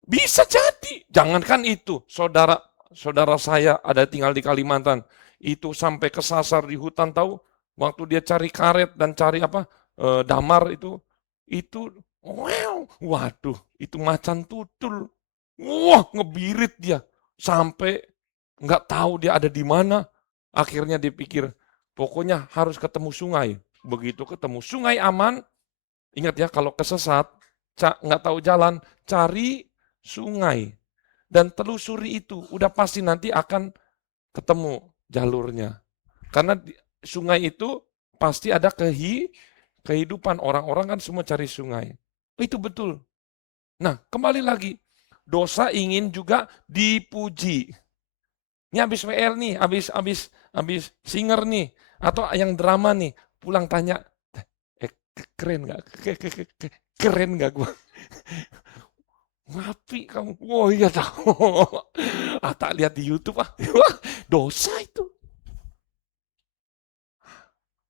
Bisa jadi. Jangankan itu, saudara saya ada tinggal di Kalimantan. Itu sampai kesasar di hutan, tahu. Waktu dia cari karet dan cari damar itu waduh, itu macan tutul. Wah, ngebirit dia. Sampai nggak tahu dia ada di mana. Akhirnya dipikir, pokoknya harus ketemu sungai. Begitu ketemu sungai aman, ingat ya kalau kesesat, nggak tahu jalan, cari sungai. Dan telusuri itu, udah pasti nanti akan ketemu jalurnya. Karena sungai itu pasti ada kehidupan, orang-orang kan semua cari sungai. Itu betul. Nah, kembali lagi, dosa ingin juga dipuji. Ini habis WR nih, habis singer nih, atau yang drama nih, pulang tanya, keren nggak? Keren nggak gue? Ngapi kamu? Oh iya tahu. Tak lihat di YouTube dosa itu.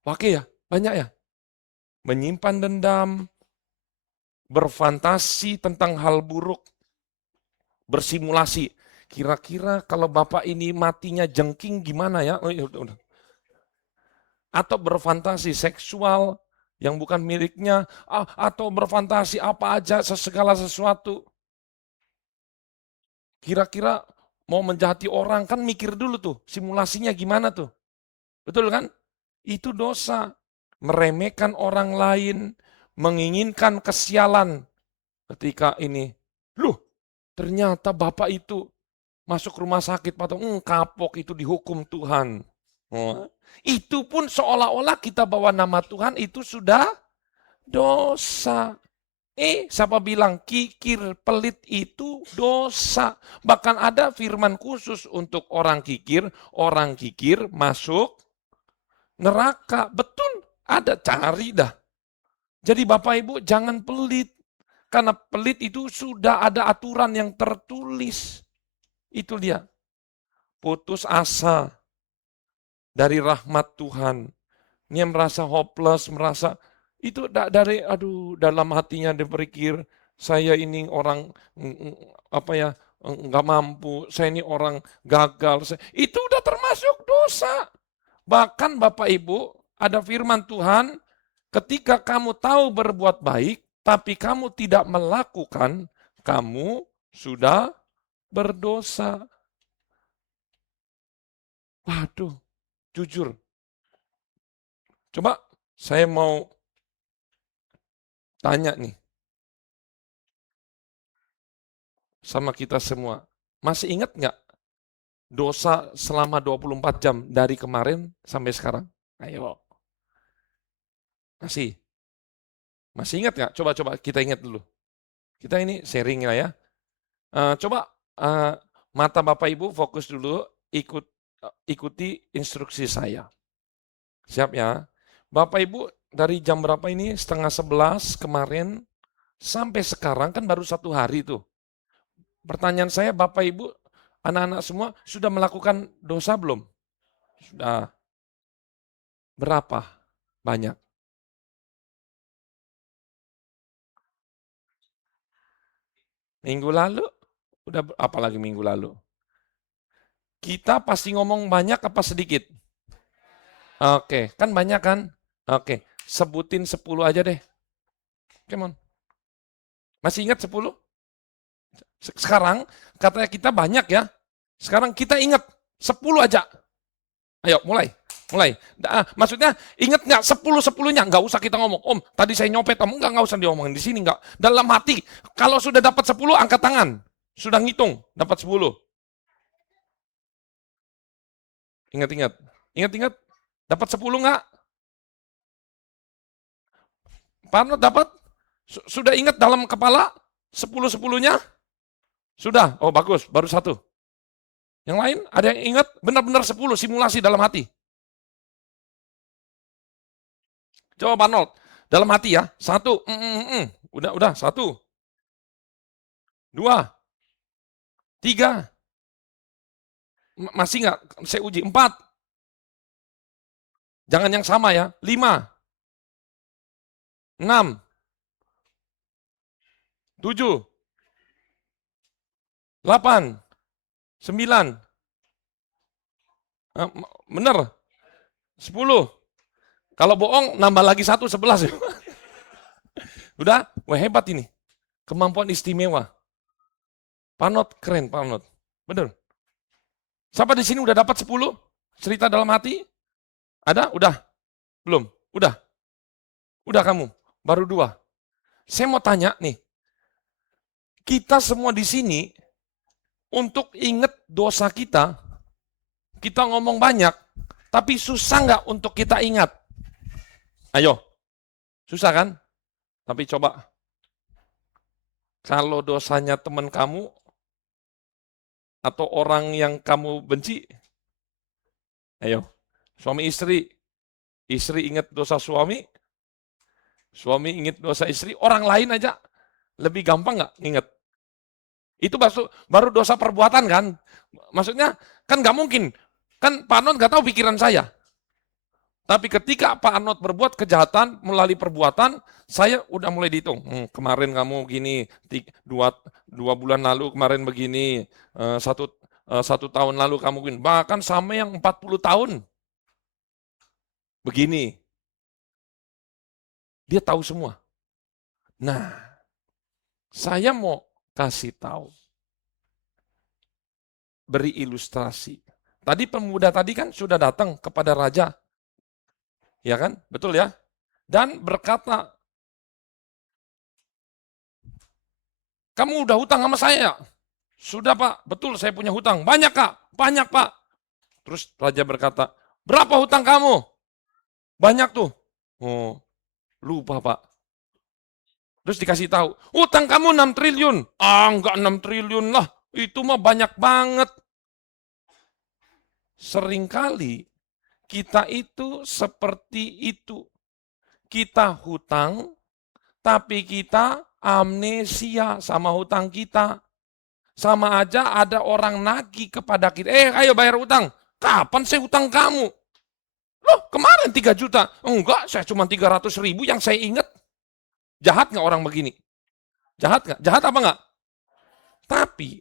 Oke ya, banyak ya. Menyimpan dendam, berfantasi tentang hal buruk, bersimulasi. Kira-kira kalau bapak ini matinya jengking gimana ya? Udah. Atau berfantasi seksual yang bukan miliknya, atau berfantasi apa aja, segala sesuatu. Kira-kira mau menjahati orang, kan mikir dulu tuh, simulasinya gimana tuh. Betul kan? Itu dosa. Meremehkan orang lain, menginginkan kesialan. Ketika ini, ternyata bapak itu masuk rumah sakit, kapok itu dihukum Tuhan. Itu pun seolah-olah kita bawa nama Tuhan itu sudah dosa. Siapa bilang kikir pelit itu dosa. Bahkan ada firman khusus untuk orang kikir masuk neraka. Betul, ada, cari dah. Jadi Bapak Ibu jangan pelit. Karena pelit itu sudah ada aturan yang tertulis. Itu dia. Putus asa dari rahmat Tuhan. Dia merasa hopeless, merasa itu dari dalam hatinya dia berpikir saya ini orang nggak mampu, saya ini orang gagal. Itu udah termasuk dosa. Bahkan Bapak Ibu ada firman Tuhan, ketika kamu tahu berbuat baik, tapi kamu tidak melakukan, kamu sudah berdosa. Waduh, jujur. Coba saya mau tanya nih sama kita semua. Masih ingat nggak dosa selama 24 jam dari kemarin sampai sekarang? Ayo. Masih ingat nggak? Coba kita ingat dulu. Kita ini sharing lah ya. Coba mata Bapak Ibu fokus dulu, ikuti instruksi saya. Siap ya? Bapak Ibu dari jam berapa ini? 10:30 kemarin sampai sekarang kan baru 1 hari tuh. Pertanyaan saya Bapak Ibu, anak-anak semua sudah melakukan dosa belum? Sudah. Berapa? Banyak. Minggu lalu? Udah apalagi minggu lalu? Kita pasti ngomong banyak apa sedikit? Oke, kan banyak kan? Oke, sebutin 10 aja deh. Come on. Masih ingat 10? Sekarang katanya kita banyak ya. Sekarang kita ingat 10 aja. Ayo mulai. Maksudnya ingat nggak 10-10-nya? Nggak usah kita ngomong, Om tadi saya nyopet, Om nggak usah diomongin di sini, nggak. Dalam hati, kalau sudah dapat 10 angkat tangan. Sudah ngitung, dapat 10. Ingat, dapat 10 nggak? Parno dapat? Sudah ingat dalam kepala 10-10-nya? Sudah, oh bagus, baru 1. Yang lain ada yang ingat benar-benar 10 simulasi dalam hati. Coba Pak Arnold, dalam hati ya, 1, udah 1, 2, 3, masih nggak? Saya uji, 4, jangan yang sama ya, 5, 6, 7, 8, 9, bener, 10, kalau bohong nambah lagi 1, 11. Udah, wah hebat ini, kemampuan istimewa. Panot keren, Panot, bener. Siapa di sini udah dapat 10? Cerita dalam hati? Ada? Udah? Belum? Udah? Udah kamu? Baru 2. Saya mau tanya nih, kita semua di sini untuk ingat dosa kita ngomong banyak, tapi susah nggak untuk kita ingat? Ayo, susah kan? Tapi coba, kalau dosanya teman kamu, atau orang yang kamu benci, ayo, suami istri ingat dosa suami ingat dosa istri, orang lain aja lebih gampang nggak ingat? Itu baru dosa perbuatan kan? Maksudnya kan nggak mungkin, kan Pak Arnold nggak tahu pikiran saya. Tapi ketika Pak Arnold berbuat kejahatan melalui perbuatan, saya udah mulai dihitung. Kemarin kamu gini, 2 bulan lalu kemarin begini, 1 tahun lalu kamu gini, bahkan sampai yang 40 tahun. Begini. Dia tahu semua. Nah, saya mau kasih tahu. Beri ilustrasi. Tadi pemuda tadi kan sudah datang kepada raja. Ya kan? Betul ya? Dan berkata, kamu udah hutang sama saya? Sudah Pak, betul saya punya hutang. Banyak Kak? Banyak Pak. Terus raja berkata, berapa hutang kamu? Banyak tuh. Oh, lupa Pak. Terus dikasih tahu, hutang kamu 6 triliun. Enggak 6 triliun lah, itu mah banyak banget. Seringkali kita itu seperti itu. Kita hutang Tapi kita amnesia sama hutang kita. Sama aja ada orang nagih kepada kita. Ayo bayar utang. Kapan saya hutang kamu? Loh, kemarin 3 juta. Enggak, saya cuma 300.000 yang saya ingat. Jahat nggak orang begini? Jahat nggak? Jahat apa nggak? Tapi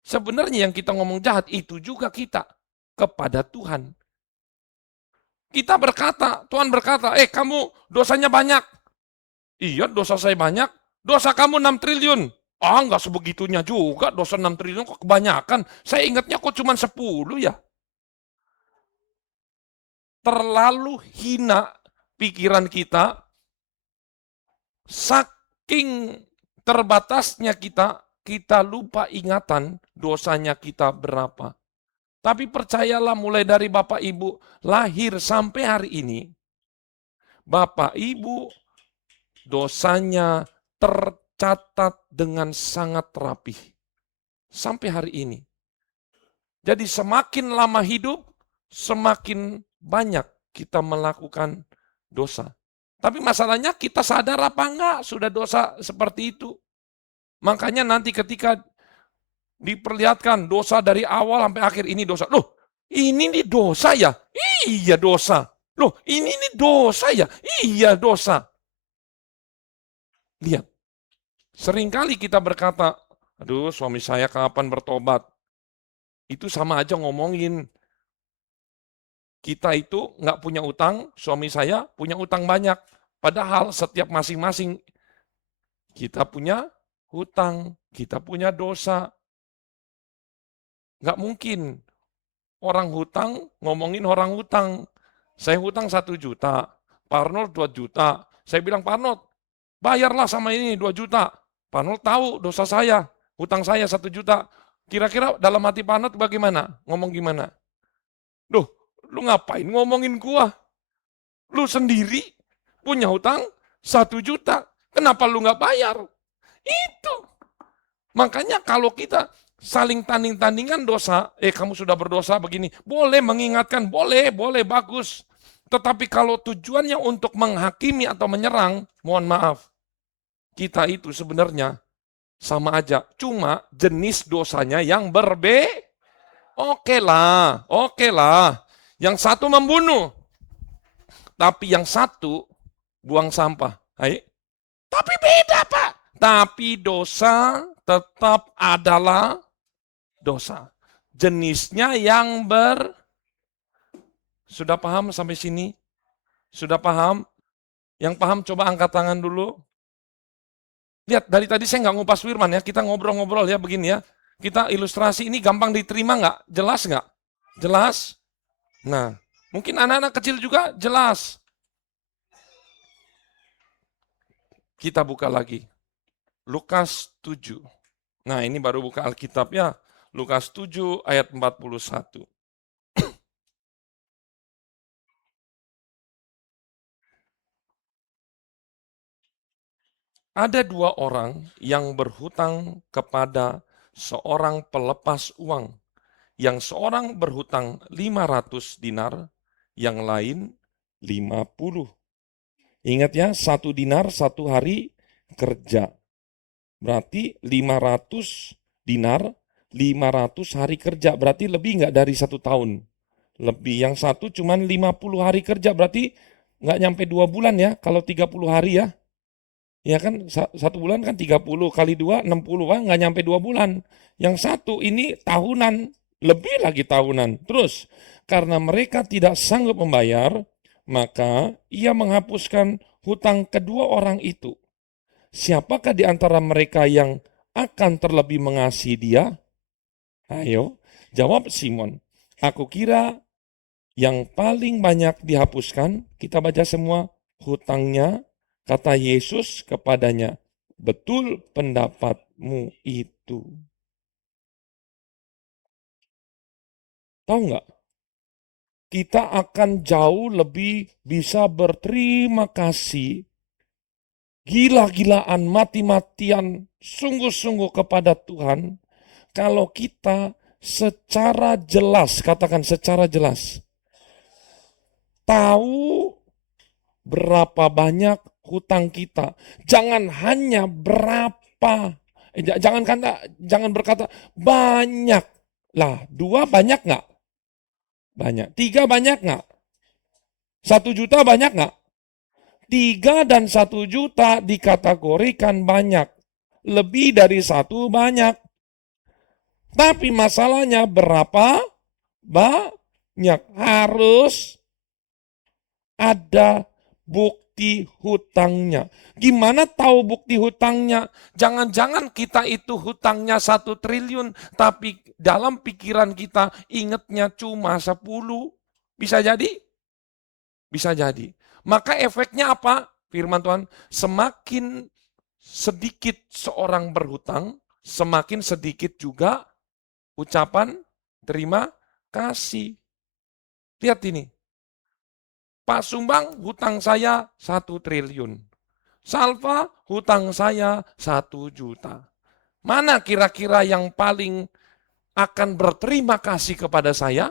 sebenarnya yang kita ngomong jahat itu juga kita kepada Tuhan. Kita berkata, Tuhan berkata, kamu dosanya banyak. Iya, dosa saya banyak. Dosa kamu 6 triliun. Enggak sebegitunya juga, dosa 6 triliun kok kebanyakan. Saya ingatnya kok cuma 10 ya. Terlalu hina pikiran kita, saking terbatasnya kita lupa ingatan dosanya kita berapa. Tapi percayalah mulai dari Bapak Ibu lahir sampai hari ini, Bapak Ibu dosanya tercatat dengan sangat rapih. Sampai hari ini. Jadi semakin lama hidup, semakin banyak kita melakukan dosa. Tapi masalahnya kita sadar apa enggak sudah dosa seperti itu. Makanya nanti ketika diperlihatkan dosa dari awal sampai akhir ini dosa. Loh, ini nih dosa ya? Iya dosa. Loh, ini nih dosa ya? Iya dosa. Lihat, seringkali kita berkata, aduh suami saya kapan bertobat? Itu sama aja ngomongin, kita itu nggak punya utang, suami saya punya utang banyak. Padahal setiap masing-masing kita punya hutang, kita punya dosa. Nggak mungkin orang hutang ngomongin orang hutang. Saya hutang 1 juta, Pak Arnold 2 juta. Saya bilang, Pak Arnold, bayarlah sama ini 2 juta. Pak Arnold tahu dosa saya, hutang saya 1 juta. Kira-kira dalam hati Pak Arnold bagaimana? Ngomong gimana? Duh, lu ngapain ngomongin gua? Lu sendiri punya hutang 1 juta. Kenapa lu nggak bayar? Itu. Makanya kalau kita saling tanding-tandingan dosa, kamu sudah berdosa begini. Boleh mengingatkan, boleh, bagus. Tetapi kalau tujuannya untuk menghakimi atau menyerang, mohon maaf. Kita itu sebenarnya sama aja. Cuma jenis dosanya yang berbeda. Oke lah. Yang satu membunuh. Tapi yang satu buang sampah. Hai. Tapi beda Pak. Tapi dosa tetap adalah dosa. Jenisnya yang Sudah paham sampai sini? Sudah paham? Yang paham coba angkat tangan dulu. Lihat, dari tadi saya nggak ngupas firman ya, kita ngobrol-ngobrol ya begini ya. Kita ilustrasi ini gampang diterima nggak? Jelas nggak? Jelas? Nah, mungkin anak-anak kecil juga jelas. Kita buka lagi. Lukas 7. Nah, ini baru buka Alkitab ya. Lukas 7 ayat 41. Ada 2 orang yang berhutang kepada seorang pelepas uang. Yang seorang berhutang 500 dinar, yang lain 50. Ingat ya, 1 dinar 1 hari kerja. Berarti 500 dinar, 500 hari kerja. Berarti lebih nggak dari 1 tahun? Lebih. Yang satu cuman 50 hari kerja. Berarti nggak nyampe 2 bulan ya, kalau 30 hari ya. Ya kan, 1 bulan kan 30 kali 2, 60, Pak, nggak nyampe 2 bulan. Yang satu ini tahunan, lebih lagi tahunan. Terus, karena mereka tidak sanggup membayar, maka ia menghapuskan hutang kedua orang itu. Siapakah di antara mereka yang akan terlebih mengasihi dia? Ayo, jawab Simon. Aku kira yang paling banyak dihapuskan, kita baca semua, hutangnya. Kata Yesus kepadanya, betul pendapatmu itu. Tahu nggak? Kita akan jauh lebih bisa berterima kasih, gila-gilaan, mati-matian, sungguh-sungguh kepada Tuhan, kalau kita secara jelas, katakan secara jelas, tahu berapa banyak hutang kita. Jangan hanya berapa, jangan berkata banyak. Lah, 2 banyak nggak? Banyak. 3 banyak nggak? 1 juta banyak nggak? 3 dan 1 juta dikategorikan banyak. Lebih dari 1 banyak. Tapi masalahnya berapa banyak? Harus ada bukti hutangnya. Gimana tahu bukti hutangnya? Jangan-jangan kita itu hutangnya 1 triliun, tapi dalam pikiran kita ingatnya cuma 10. Bisa jadi? Bisa jadi. Maka efeknya apa? Firman Tuhan, semakin sedikit seorang berhutang, semakin sedikit juga ucapan terima kasih. Lihat ini. Pak Sumbang hutang saya 1 triliun. Salva hutang saya 1 juta. Mana kira-kira yang paling akan berterima kasih kepada saya?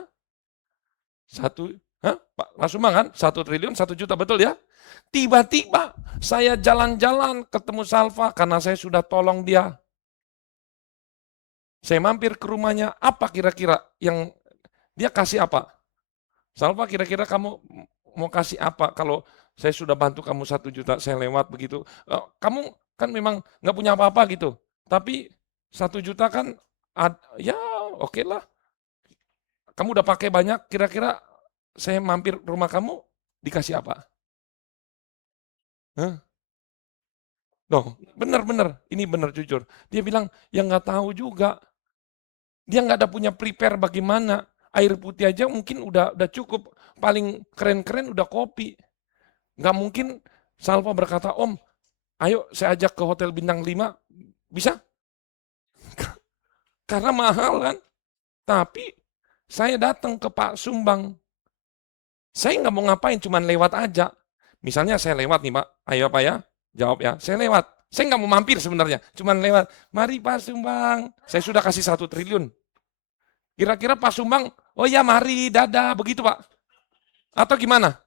Pak Sumbang kan 1 triliun 1 juta, betul ya? Tiba-tiba saya jalan-jalan ketemu Salva karena saya sudah tolong dia. Saya mampir ke rumahnya, apa kira-kira yang dia kasih apa? Salva, kira-kira kamu mau kasih apa kalau saya sudah bantu kamu 1 juta, saya lewat begitu. Kamu kan memang nggak punya apa-apa gitu, tapi 1 juta kan, ya oke lah. Kamu udah pakai banyak, kira-kira saya mampir rumah kamu, dikasih apa? Loh, benar-benar, ini benar jujur. Dia bilang, ya nggak tahu juga. Dia nggak ada punya prepare bagaimana. Air putih aja mungkin udah cukup. Paling keren-keren udah kopi. Nggak mungkin Salva berkata, Om, ayo saya ajak ke hotel bintang 5. Bisa? Karena mahal kan. Tapi saya datang ke Pak Sumbang. Saya nggak mau ngapain, cuman lewat aja. Misalnya saya lewat nih Pak, ayo Pak ya, jawab ya. Saya lewat. Saya nggak mau mampir sebenarnya, cuman lewat. Mari Pak Sumbang, saya sudah kasih 1 triliun. Kira-kira Pak Sumbang, oh ya mari, dadah, begitu Pak. Atau gimana?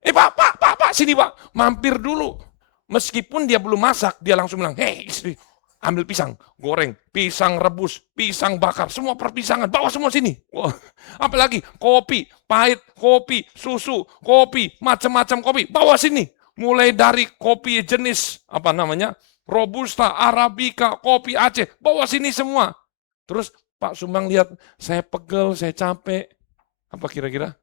Pak, sini Pak, mampir dulu. Meskipun dia belum masak, dia langsung bilang, hei istri, ambil pisang, goreng, pisang rebus, pisang bakar, semua perpisangan, bawa semua sini. Wah, apalagi kopi, pahit, kopi, susu, kopi, macam-macam kopi, bawa sini. Mulai dari kopi jenis, apa namanya, Robusta, Arabica, kopi Aceh, bawa sini semua. Terus Pak Sumbang lihat, saya pegel, saya capek. Apa kira-kira?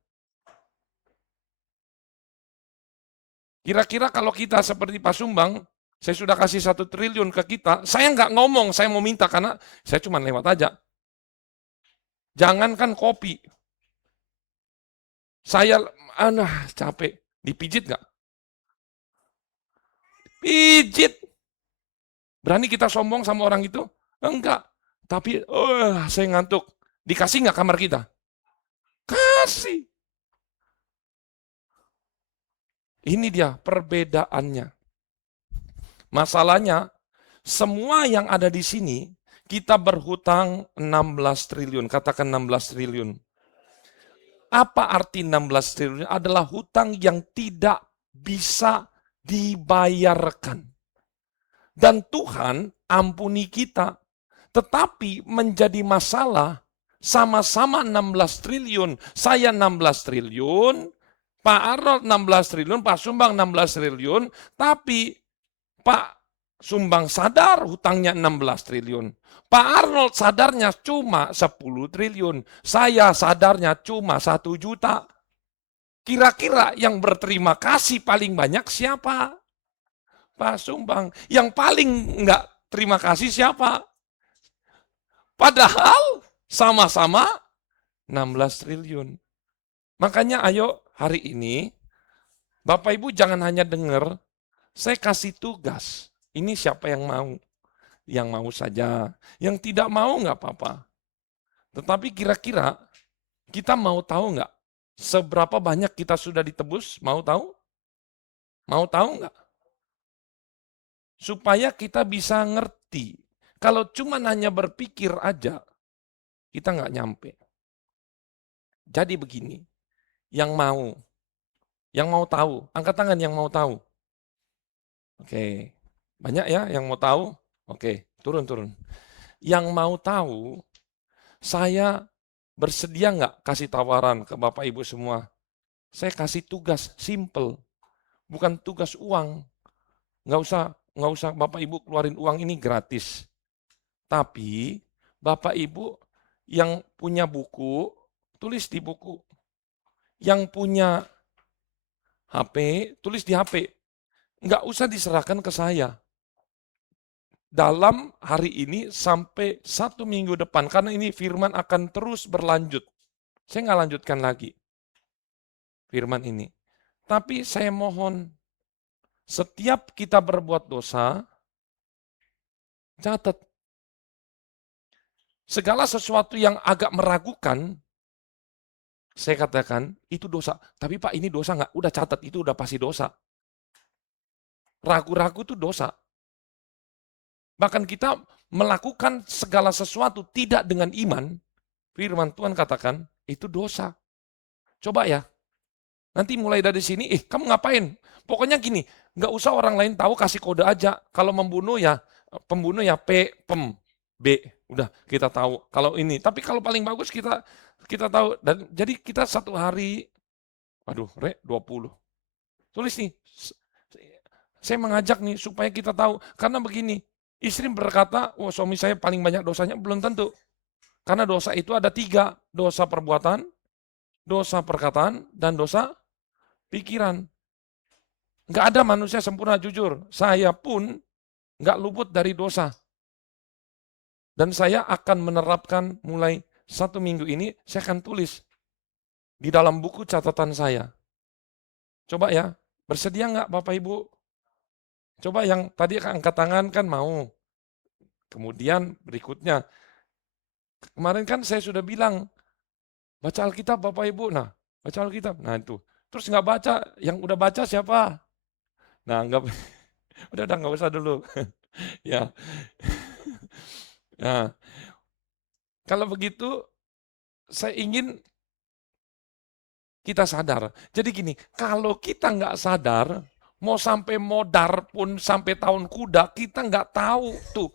Kira-kira kalau kita seperti Pak Sumbang, saya sudah kasih 1 triliun ke kita, saya nggak ngomong, saya mau minta karena saya cuma lewat aja. Jangankan kopi. Saya, capek. Dipijit nggak? Pijit. Berani kita sombong sama orang itu? Enggak. Tapi, saya ngantuk. Dikasih nggak kamar kita? Kasih. Ini dia perbedaannya. Masalahnya, semua yang ada di sini, kita berhutang 16 triliun. Katakan 16 triliun. Apa arti 16 triliun? Adalah hutang yang tidak bisa dibayarkan. Dan Tuhan ampuni kita. Tetapi menjadi masalah, sama-sama 16 triliun. Saya 16 triliun, Pak Arnold 16 triliun, Pak Sumbang 16 triliun, tapi Pak Sumbang sadar hutangnya 16 triliun. Pak Arnold sadarnya cuma 10 triliun. Saya sadarnya cuma 1 juta. Kira-kira yang berterima kasih paling banyak siapa? Pak Sumbang. Yang paling enggak terima kasih siapa? Padahal sama-sama 16 triliun. Makanya ayo hari ini, Bapak Ibu jangan hanya dengar, saya kasih tugas. Ini siapa yang mau? Yang mau saja. Yang tidak mau nggak apa-apa. Tetapi kira-kira kita mau tahu nggak? Seberapa banyak kita sudah ditebus? Mau tahu? Mau tahu nggak? Supaya kita bisa ngerti. Kalau cuma hanya berpikir aja, kita nggak nyampe. Jadi begini, yang mau tahu, angkat tangan yang mau tahu. Oke, banyak ya yang mau tahu? Oke, turun. Yang mau tahu, saya bersedia nggak kasih tawaran ke Bapak Ibu semua? Saya kasih tugas simple, bukan tugas uang. Nggak usah Bapak Ibu keluarin uang, ini gratis. Tapi Bapak Ibu yang punya buku, tulis di buku. Yang punya HP, tulis di HP. Nggak usah diserahkan ke saya. Dalam hari ini sampai 1 minggu depan, karena ini firman akan terus berlanjut. Saya nggak lanjutkan lagi firman ini. Tapi saya mohon, setiap kita berbuat dosa, catat. Segala sesuatu yang agak meragukan, saya katakan, itu dosa. Tapi Pak, ini dosa nggak? Udah catat, itu udah pasti dosa. Ragu-ragu itu dosa. Bahkan kita melakukan segala sesuatu tidak dengan iman, firman Tuhan katakan, itu dosa. Coba ya, nanti mulai dari sini, kamu ngapain? Pokoknya gini, nggak usah orang lain tahu, kasih kode aja. Kalau membunuh ya, pembunuh ya P, pem, B. Udah kita tahu. Kalau ini, tapi kalau paling bagus kita tahu. Dan jadi kita satu hari, 20. Tulis nih, saya mengajak nih supaya kita tahu. Karena begini, istri berkata, suami saya paling banyak dosanya, belum tentu. Karena dosa itu ada 3, dosa perbuatan, dosa perkataan, dan dosa pikiran. Nggak ada manusia sempurna, jujur. Saya pun nggak luput dari dosa. Dan saya akan menerapkan mulai 1 minggu ini, saya akan tulis di dalam buku catatan saya. Coba ya, bersedia nggak Bapak Ibu? Coba yang tadi angkat tangan kan mau. Kemudian berikutnya, kemarin kan saya sudah bilang, baca Alkitab Bapak Ibu. Nah, baca Alkitab. Nah itu. Terus nggak baca, yang udah baca siapa? Nah, udah nggak usah dulu. Ya. Nah, kalau begitu, saya ingin kita sadar. Jadi gini, kalau kita nggak sadar, mau sampai modar pun sampai tahun kuda, kita nggak tahu tuh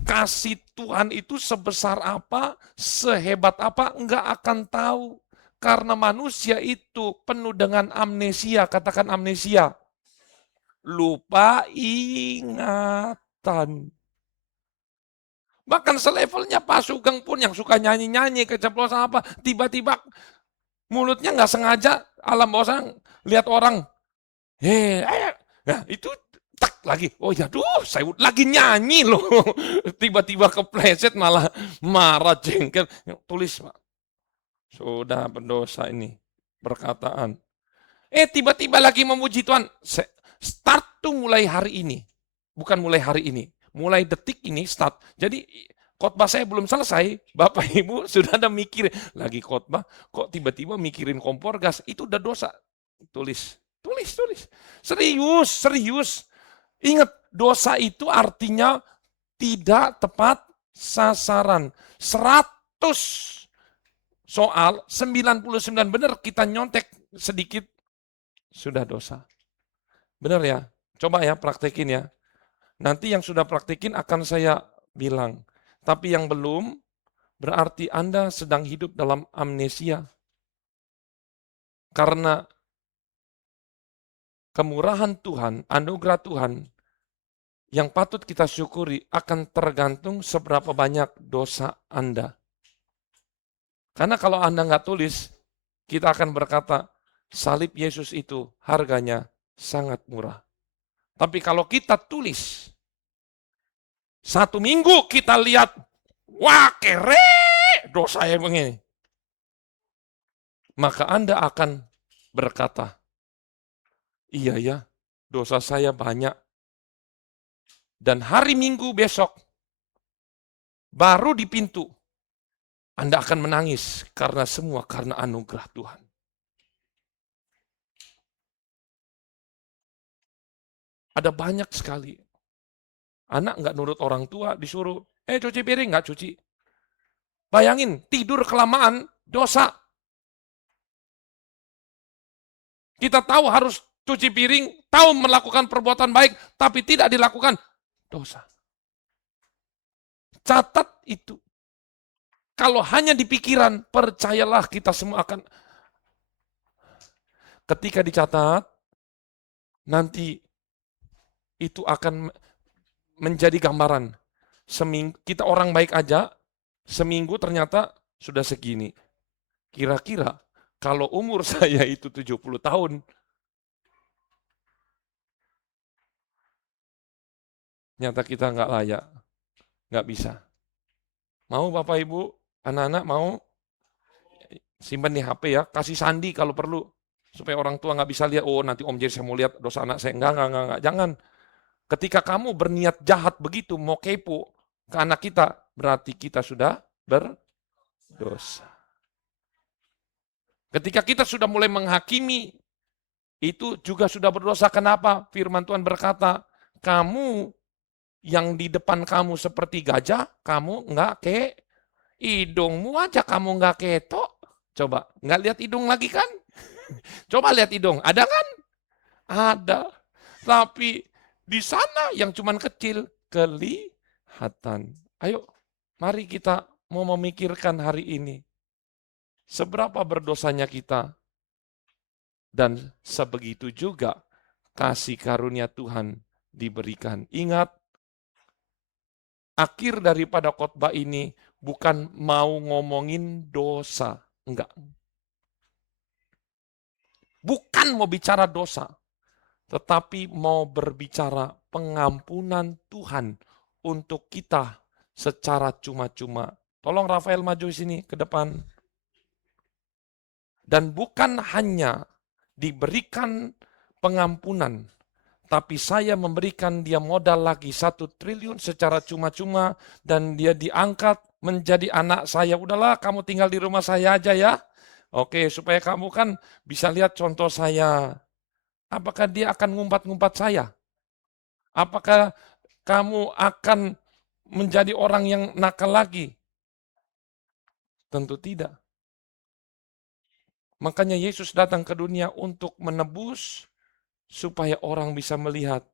kasih Tuhan itu sebesar apa, sehebat apa, nggak akan tahu. Karena manusia itu penuh dengan amnesia, katakan amnesia. Lupa ingatan. Bahkan selevelnya Pak Sugeng pun yang suka nyanyi-nyanyi, keceplosan apa, tiba-tiba mulutnya nggak sengaja, alam bawah sana, lihat orang, nah itu tak lagi, oh ya saya lagi nyanyi loh, tiba-tiba kepleset malah marah jengkel, tulis Pak, sudah berdosa ini, perkataan. Tiba-tiba lagi memuji Tuhan, start tuh mulai hari ini, bukan mulai hari ini, mulai detik ini start. Jadi khotbah saya belum selesai, Bapak Ibu sudah ada mikir, lagi khotbah, kok tiba-tiba mikirin kompor gas, itu udah dosa. Tulis. Serius. Ingat, dosa itu artinya tidak tepat sasaran. 100 soal, 99 benar, kita nyontek sedikit, sudah dosa. Benar ya? Coba ya praktekin ya. Nanti yang sudah praktekin akan saya bilang. Tapi yang belum, berarti Anda sedang hidup dalam amnesia. Karena kemurahan Tuhan, anugerah Tuhan, yang patut kita syukuri akan tergantung seberapa banyak dosa Anda. Karena kalau Anda nggak tulis, kita akan berkata, salib Yesus itu harganya sangat murah. Tapi kalau kita tulis, 1 minggu kita lihat, wah kere, dosa yang begini. Maka Anda akan berkata, iya ya, dosa saya banyak. Dan hari Minggu besok, baru di pintu, Anda akan menangis karena semua karena anugerah Tuhan. Ada banyak sekali. Anak nggak nurut orang tua, disuruh, cuci piring, nggak cuci. Bayangin, tidur kelamaan, dosa. Kita tahu harus cuci piring, tahu melakukan perbuatan baik, tapi tidak dilakukan, dosa. Catat itu. Kalau hanya di pikiran, percayalah kita semua akan. Ketika dicatat, nanti itu akan menjadi gambaran. Seminggu, kita orang baik aja, seminggu ternyata sudah segini. Kira-kira kalau umur saya itu 70 tahun, nyata kita nggak layak, nggak bisa. Mau Bapak Ibu, anak-anak mau simpan di HP ya, kasih sandi kalau perlu. Supaya orang tua nggak bisa lihat, oh nanti Om Jerry saya mau lihat dosa anak saya. Enggak. Jangan. Ketika kamu berniat jahat begitu, mau kepo ke anak kita, berarti kita sudah berdosa. Ketika kita sudah mulai menghakimi, itu juga sudah berdosa. Kenapa? Firman Tuhan berkata, kamu yang di depan kamu seperti gajah, kamu nggak hidungmu aja kamu nggak ketok. Coba, nggak lihat hidung lagi kan? Coba lihat hidung, ada kan? Ada. Tapi di sana yang cuman kecil, kelihatan. Ayo, mari kita mau memikirkan hari ini. Seberapa berdosanya kita. Dan sebegitu juga kasih karunia Tuhan diberikan. Ingat, akhir daripada khotbah ini bukan mau ngomongin dosa. Enggak. Bukan mau bicara dosa, tetapi mau berbicara pengampunan Tuhan untuk kita secara cuma-cuma. Tolong Rafael maju sini ke depan. Dan bukan hanya diberikan pengampunan, tapi saya memberikan dia modal lagi 1 triliun secara cuma-cuma dan dia diangkat menjadi anak saya. Udahlah kamu tinggal di rumah saya aja ya. Oke, supaya kamu kan bisa lihat contoh saya. Apakah dia akan ngumpat-ngumpat saya? Apakah kamu akan menjadi orang yang nakal lagi? Tentu tidak. Makanya Yesus datang ke dunia untuk menebus supaya orang bisa melihat.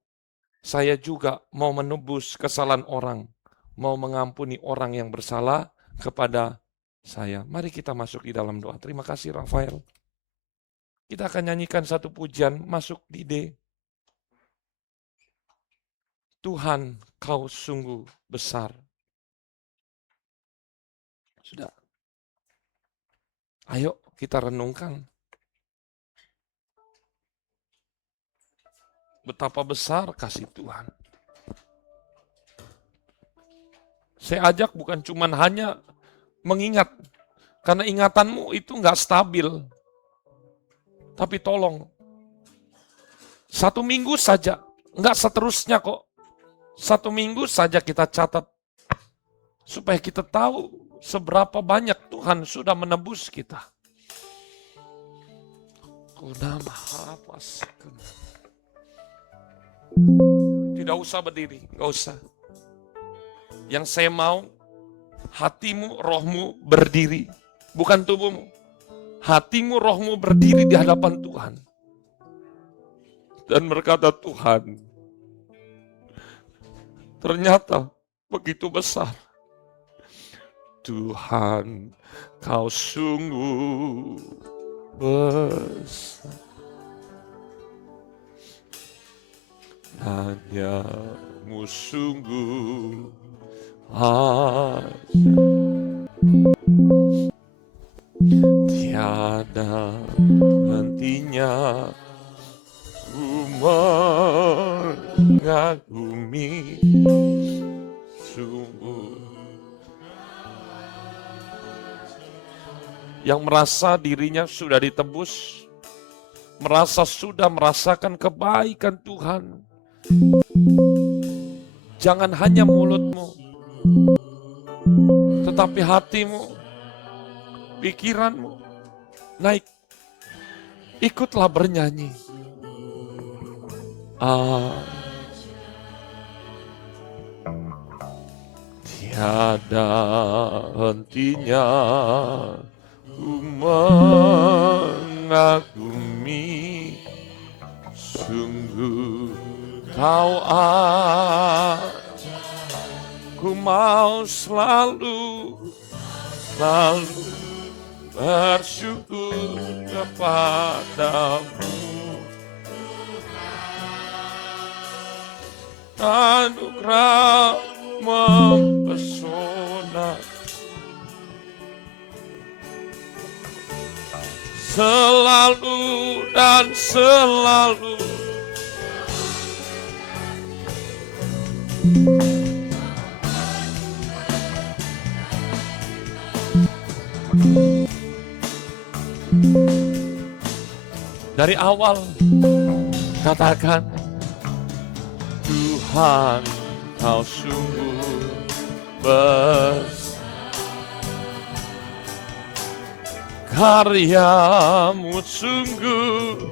Saya juga mau menebus kesalahan orang. Mau mengampuni orang yang bersalah kepada saya. Mari kita masuk di dalam doa. Terima kasih Rafael. Kita akan nyanyikan satu pujian, masuk di D. Tuhan, kau sungguh besar. Sudah. Ayo kita renungkan. Betapa besar kasih Tuhan. Saya ajak bukan cuman hanya mengingat, karena ingatanmu itu nggak stabil. Tapi tolong, 1 minggu saja, nggak seterusnya kok. 1 minggu saja kita catat, supaya kita tahu seberapa banyak Tuhan sudah menebus kita. Tidak usah berdiri, nggak usah. Yang saya mau, hatimu, rohmu berdiri, bukan tubuhmu. Hatimu, rohmu berdiri di hadapan Tuhan. Dan berkata, Tuhan, ternyata begitu besar. Tuhan, kau sungguh besar. Hanyamu sungguh tiada hentinya ku mengagumi sungguh. Yang merasa dirinya sudah ditebus, merasa sudah merasakan kebaikan Tuhan. Jangan hanya mulutmu, tetapi hatimu, pikiranmu naik. Ikutlah bernyanyi. Tiada hentinya ku mengagumi Sungguh kau aku mau selalu bersyukur kepadamu. Anugerah mempesona, selalu dan selalu. Dari awal katakan, Tuhan kau sungguh karyamu sungguh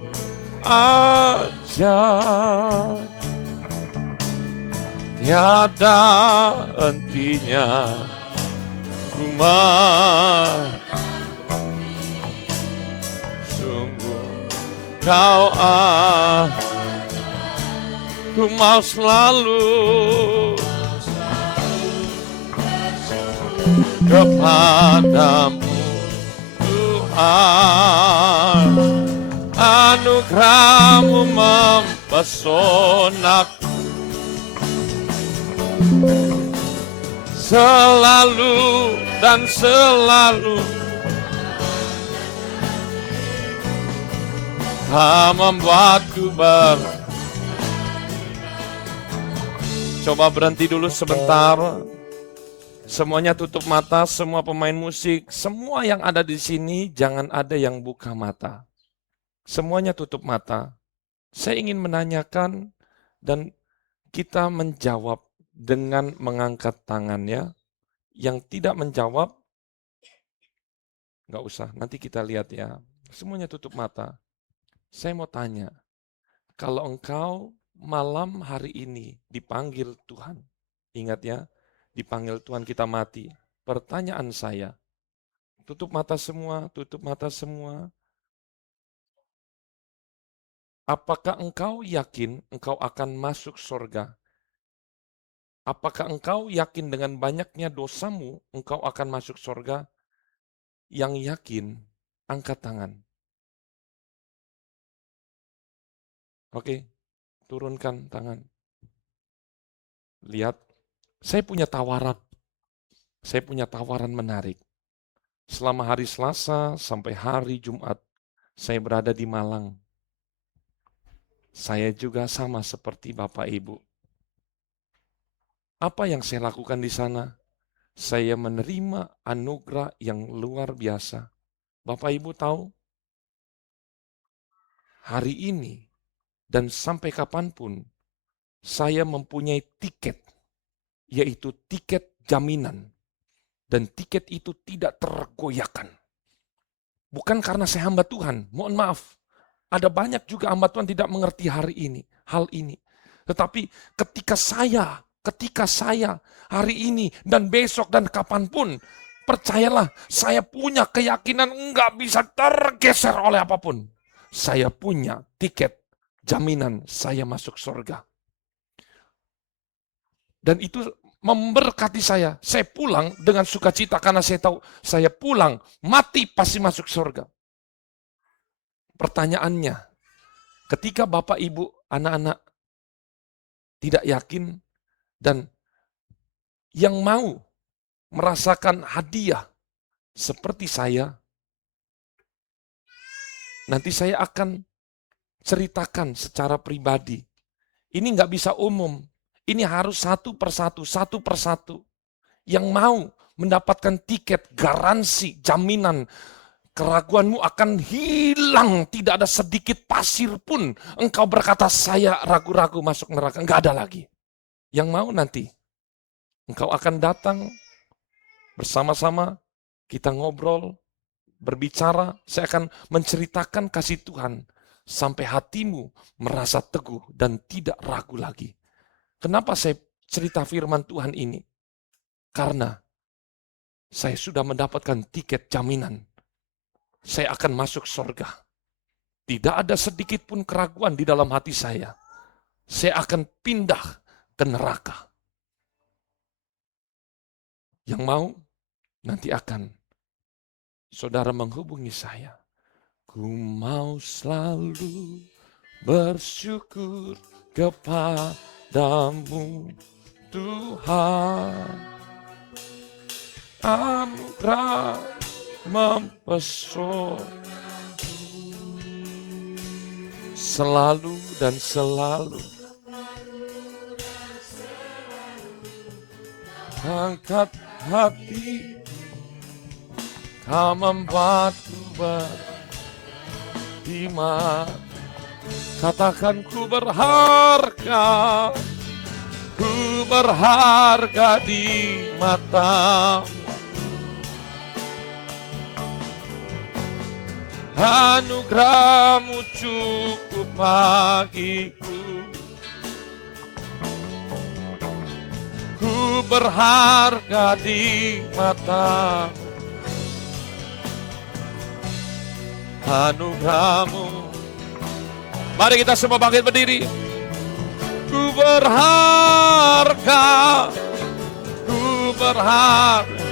ajaib, tiada hentinya sungguh kau aku mau selalu kepadamu Tuhan, anugerahmu mempesonaku, selalu dan selalu. Kau membuatku Coba berhenti dulu sebentar. Semuanya tutup mata, semua pemain musik, semua yang ada di sini jangan ada yang buka mata. Semuanya tutup mata. Saya ingin menanyakan dan kita menjawab dengan mengangkat tangannya. Yang tidak menjawab, nggak usah, nanti kita lihat ya. Semuanya tutup mata. Saya mau tanya, kalau engkau malam hari ini dipanggil Tuhan, ingat ya, dipanggil Tuhan kita mati. Pertanyaan saya, tutup mata semua, tutup mata semua. Apakah engkau yakin engkau akan masuk surga? Apakah engkau yakin dengan banyaknya dosamu, engkau akan masuk surga? Yang yakin, angkat tangan. Oke, turunkan tangan. Lihat, saya punya tawaran. Saya punya tawaran menarik. Selama hari Selasa sampai hari Jumat, saya berada di Malang. Saya juga sama seperti Bapak Ibu. Apa yang saya lakukan di sana? Saya menerima anugerah yang luar biasa. Bapak Ibu tahu, hari ini dan sampai kapanpun, saya mempunyai tiket, yaitu tiket jaminan. Dan tiket itu tidak tergoyahkan. Bukan karena saya hamba Tuhan, mohon maaf. Ada banyak juga hamba Tuhan tidak mengerti hal ini. Tetapi ketika saya hari ini dan besok dan kapanpun, percayalah, saya punya keyakinan enggak bisa tergeser oleh apapun. Saya punya tiket jaminan saya masuk surga. Dan itu memberkati saya. Saya pulang dengan sukacita karena saya tahu saya pulang, mati pasti masuk surga. Pertanyaannya, ketika Bapak, Ibu, anak-anak tidak yakin dan yang mau merasakan hadiah seperti saya, nanti saya akan ceritakan secara pribadi. Ini nggak bisa umum. Ini harus satu persatu. Yang mau mendapatkan tiket, garansi, jaminan, keraguanmu akan hilang. Tidak ada sedikit pasir pun. Engkau berkata, saya ragu-ragu masuk neraka. Enggak ada lagi. Yang mau nanti, engkau akan datang bersama-sama, kita ngobrol, berbicara, saya akan menceritakan kasih Tuhan. Sampai hatimu merasa teguh dan tidak ragu lagi. Kenapa saya cerita firman Tuhan ini? Karena saya sudah mendapatkan tiket jaminan. Saya akan masuk surga. Tidak ada sedikit pun keraguan di dalam hati saya. Saya akan pindah ke neraka. Yang mau, nanti akan saudara menghubungi saya. Ku mau selalu bersyukur kepadamu, Tuhan. Anugerah mempesona selalu dan selalu. Angkat hati, kau membuatku beriman. Katakan ku berharga di matamu. Anugerahmu cukup bagiku. Ku berharga di matamu. Anugerahmu. Mari kita semua bangkit berdiri. Ku berharga. Ku berharga.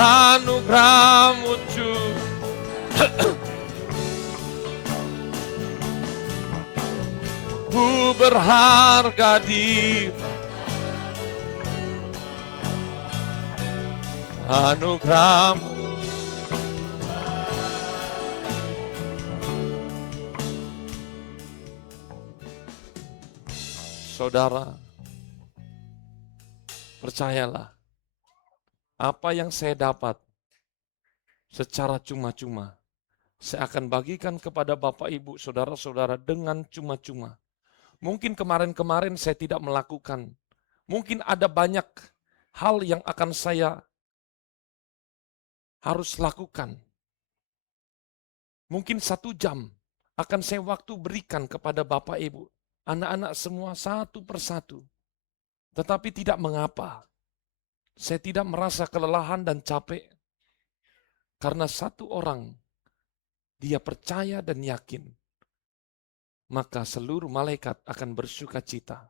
Anugerahmu ku berharga di anugerahmu. Saudara, percayalah, apa yang saya dapat secara cuma-cuma, saya akan bagikan kepada Bapak Ibu, saudara-saudara dengan cuma-cuma. Mungkin kemarin-kemarin saya tidak melakukan. Mungkin ada banyak hal yang akan saya harus lakukan. Mungkin 1 jam akan saya waktu berikan kepada Bapak Ibu. Anak-anak semua satu persatu. Tetapi tidak mengapa. Saya tidak merasa kelelahan dan capek. Karena satu orang, dia percaya dan yakin. Maka seluruh malaikat akan bersuka cita.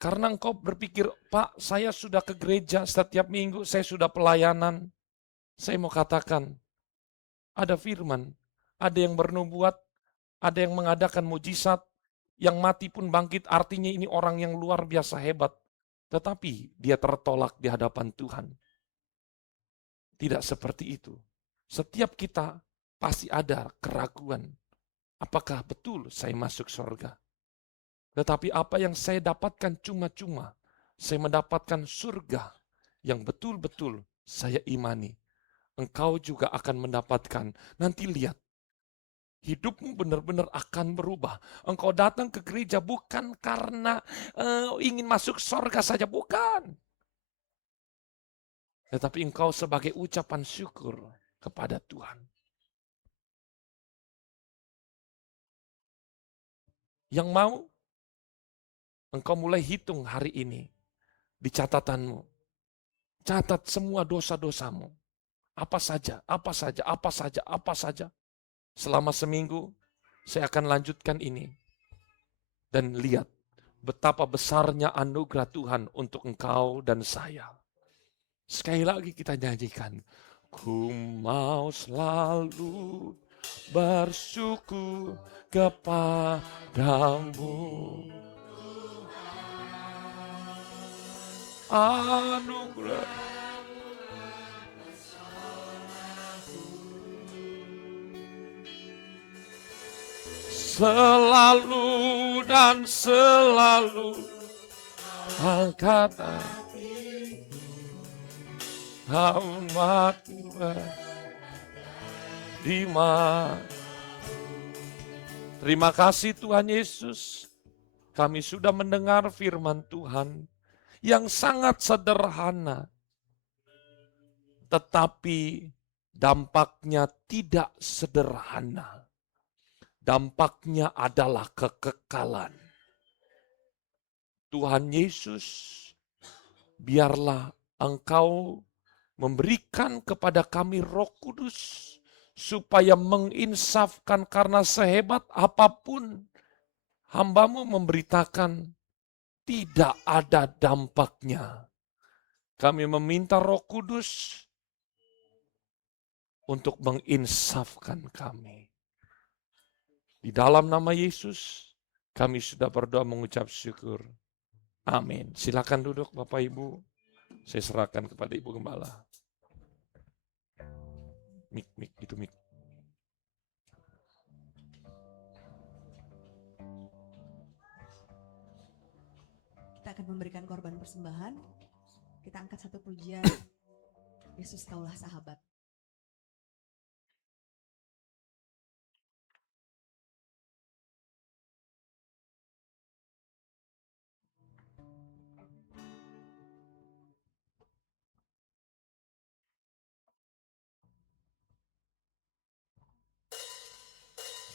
Karena engkau berpikir, Pak, saya sudah ke gereja setiap minggu, saya sudah pelayanan. Saya mau katakan, ada firman, ada yang bernubuat, ada yang mengadakan mujizat, yang mati pun bangkit, artinya ini orang yang luar biasa hebat. Tetapi dia tertolak di hadapan Tuhan. Tidak seperti itu. Setiap kita pasti ada keraguan. Apakah betul saya masuk surga? Tetapi apa yang saya dapatkan cuma-cuma, saya mendapatkan surga yang betul-betul saya imani. Engkau juga akan mendapatkan. Nanti lihat, hidupmu benar-benar akan berubah. Engkau datang ke gereja bukan karena ingin masuk surga saja, bukan. Tetapi engkau sebagai ucapan syukur kepada Tuhan. Yang mau, engkau mulai hitung hari ini di catatanmu. Catat semua dosa-dosamu. Apa saja, apa saja, apa saja, apa saja. Selama seminggu, saya akan lanjutkan ini. Dan lihat betapa besarnya anugerah Tuhan untuk engkau dan saya. Sekali lagi kita nyanyikan. Ku mau selalu bersyukur kepadamu. Anugerah. Selalu dan selalu angkat umatmu beriman. Terima kasih Tuhan Yesus. Kami sudah mendengar firman Tuhan yang sangat sederhana. Tetapi dampaknya tidak sederhana. Dampaknya adalah kekekalan. Tuhan Yesus, biarlah Engkau memberikan kepada kami Roh Kudus supaya menginsafkan, karena sehebat apapun hamba-Mu memberitakan tidak ada dampaknya. Kami meminta Roh Kudus untuk menginsafkan kami. Di dalam nama Yesus kami sudah berdoa mengucap syukur. Amin. Silakan duduk Bapak Ibu. Saya serahkan kepada Ibu Gembala. Mik, itu mik. Kita akan memberikan korban persembahan. Kita angkat satu pujian. Yesus kaulah sahabat.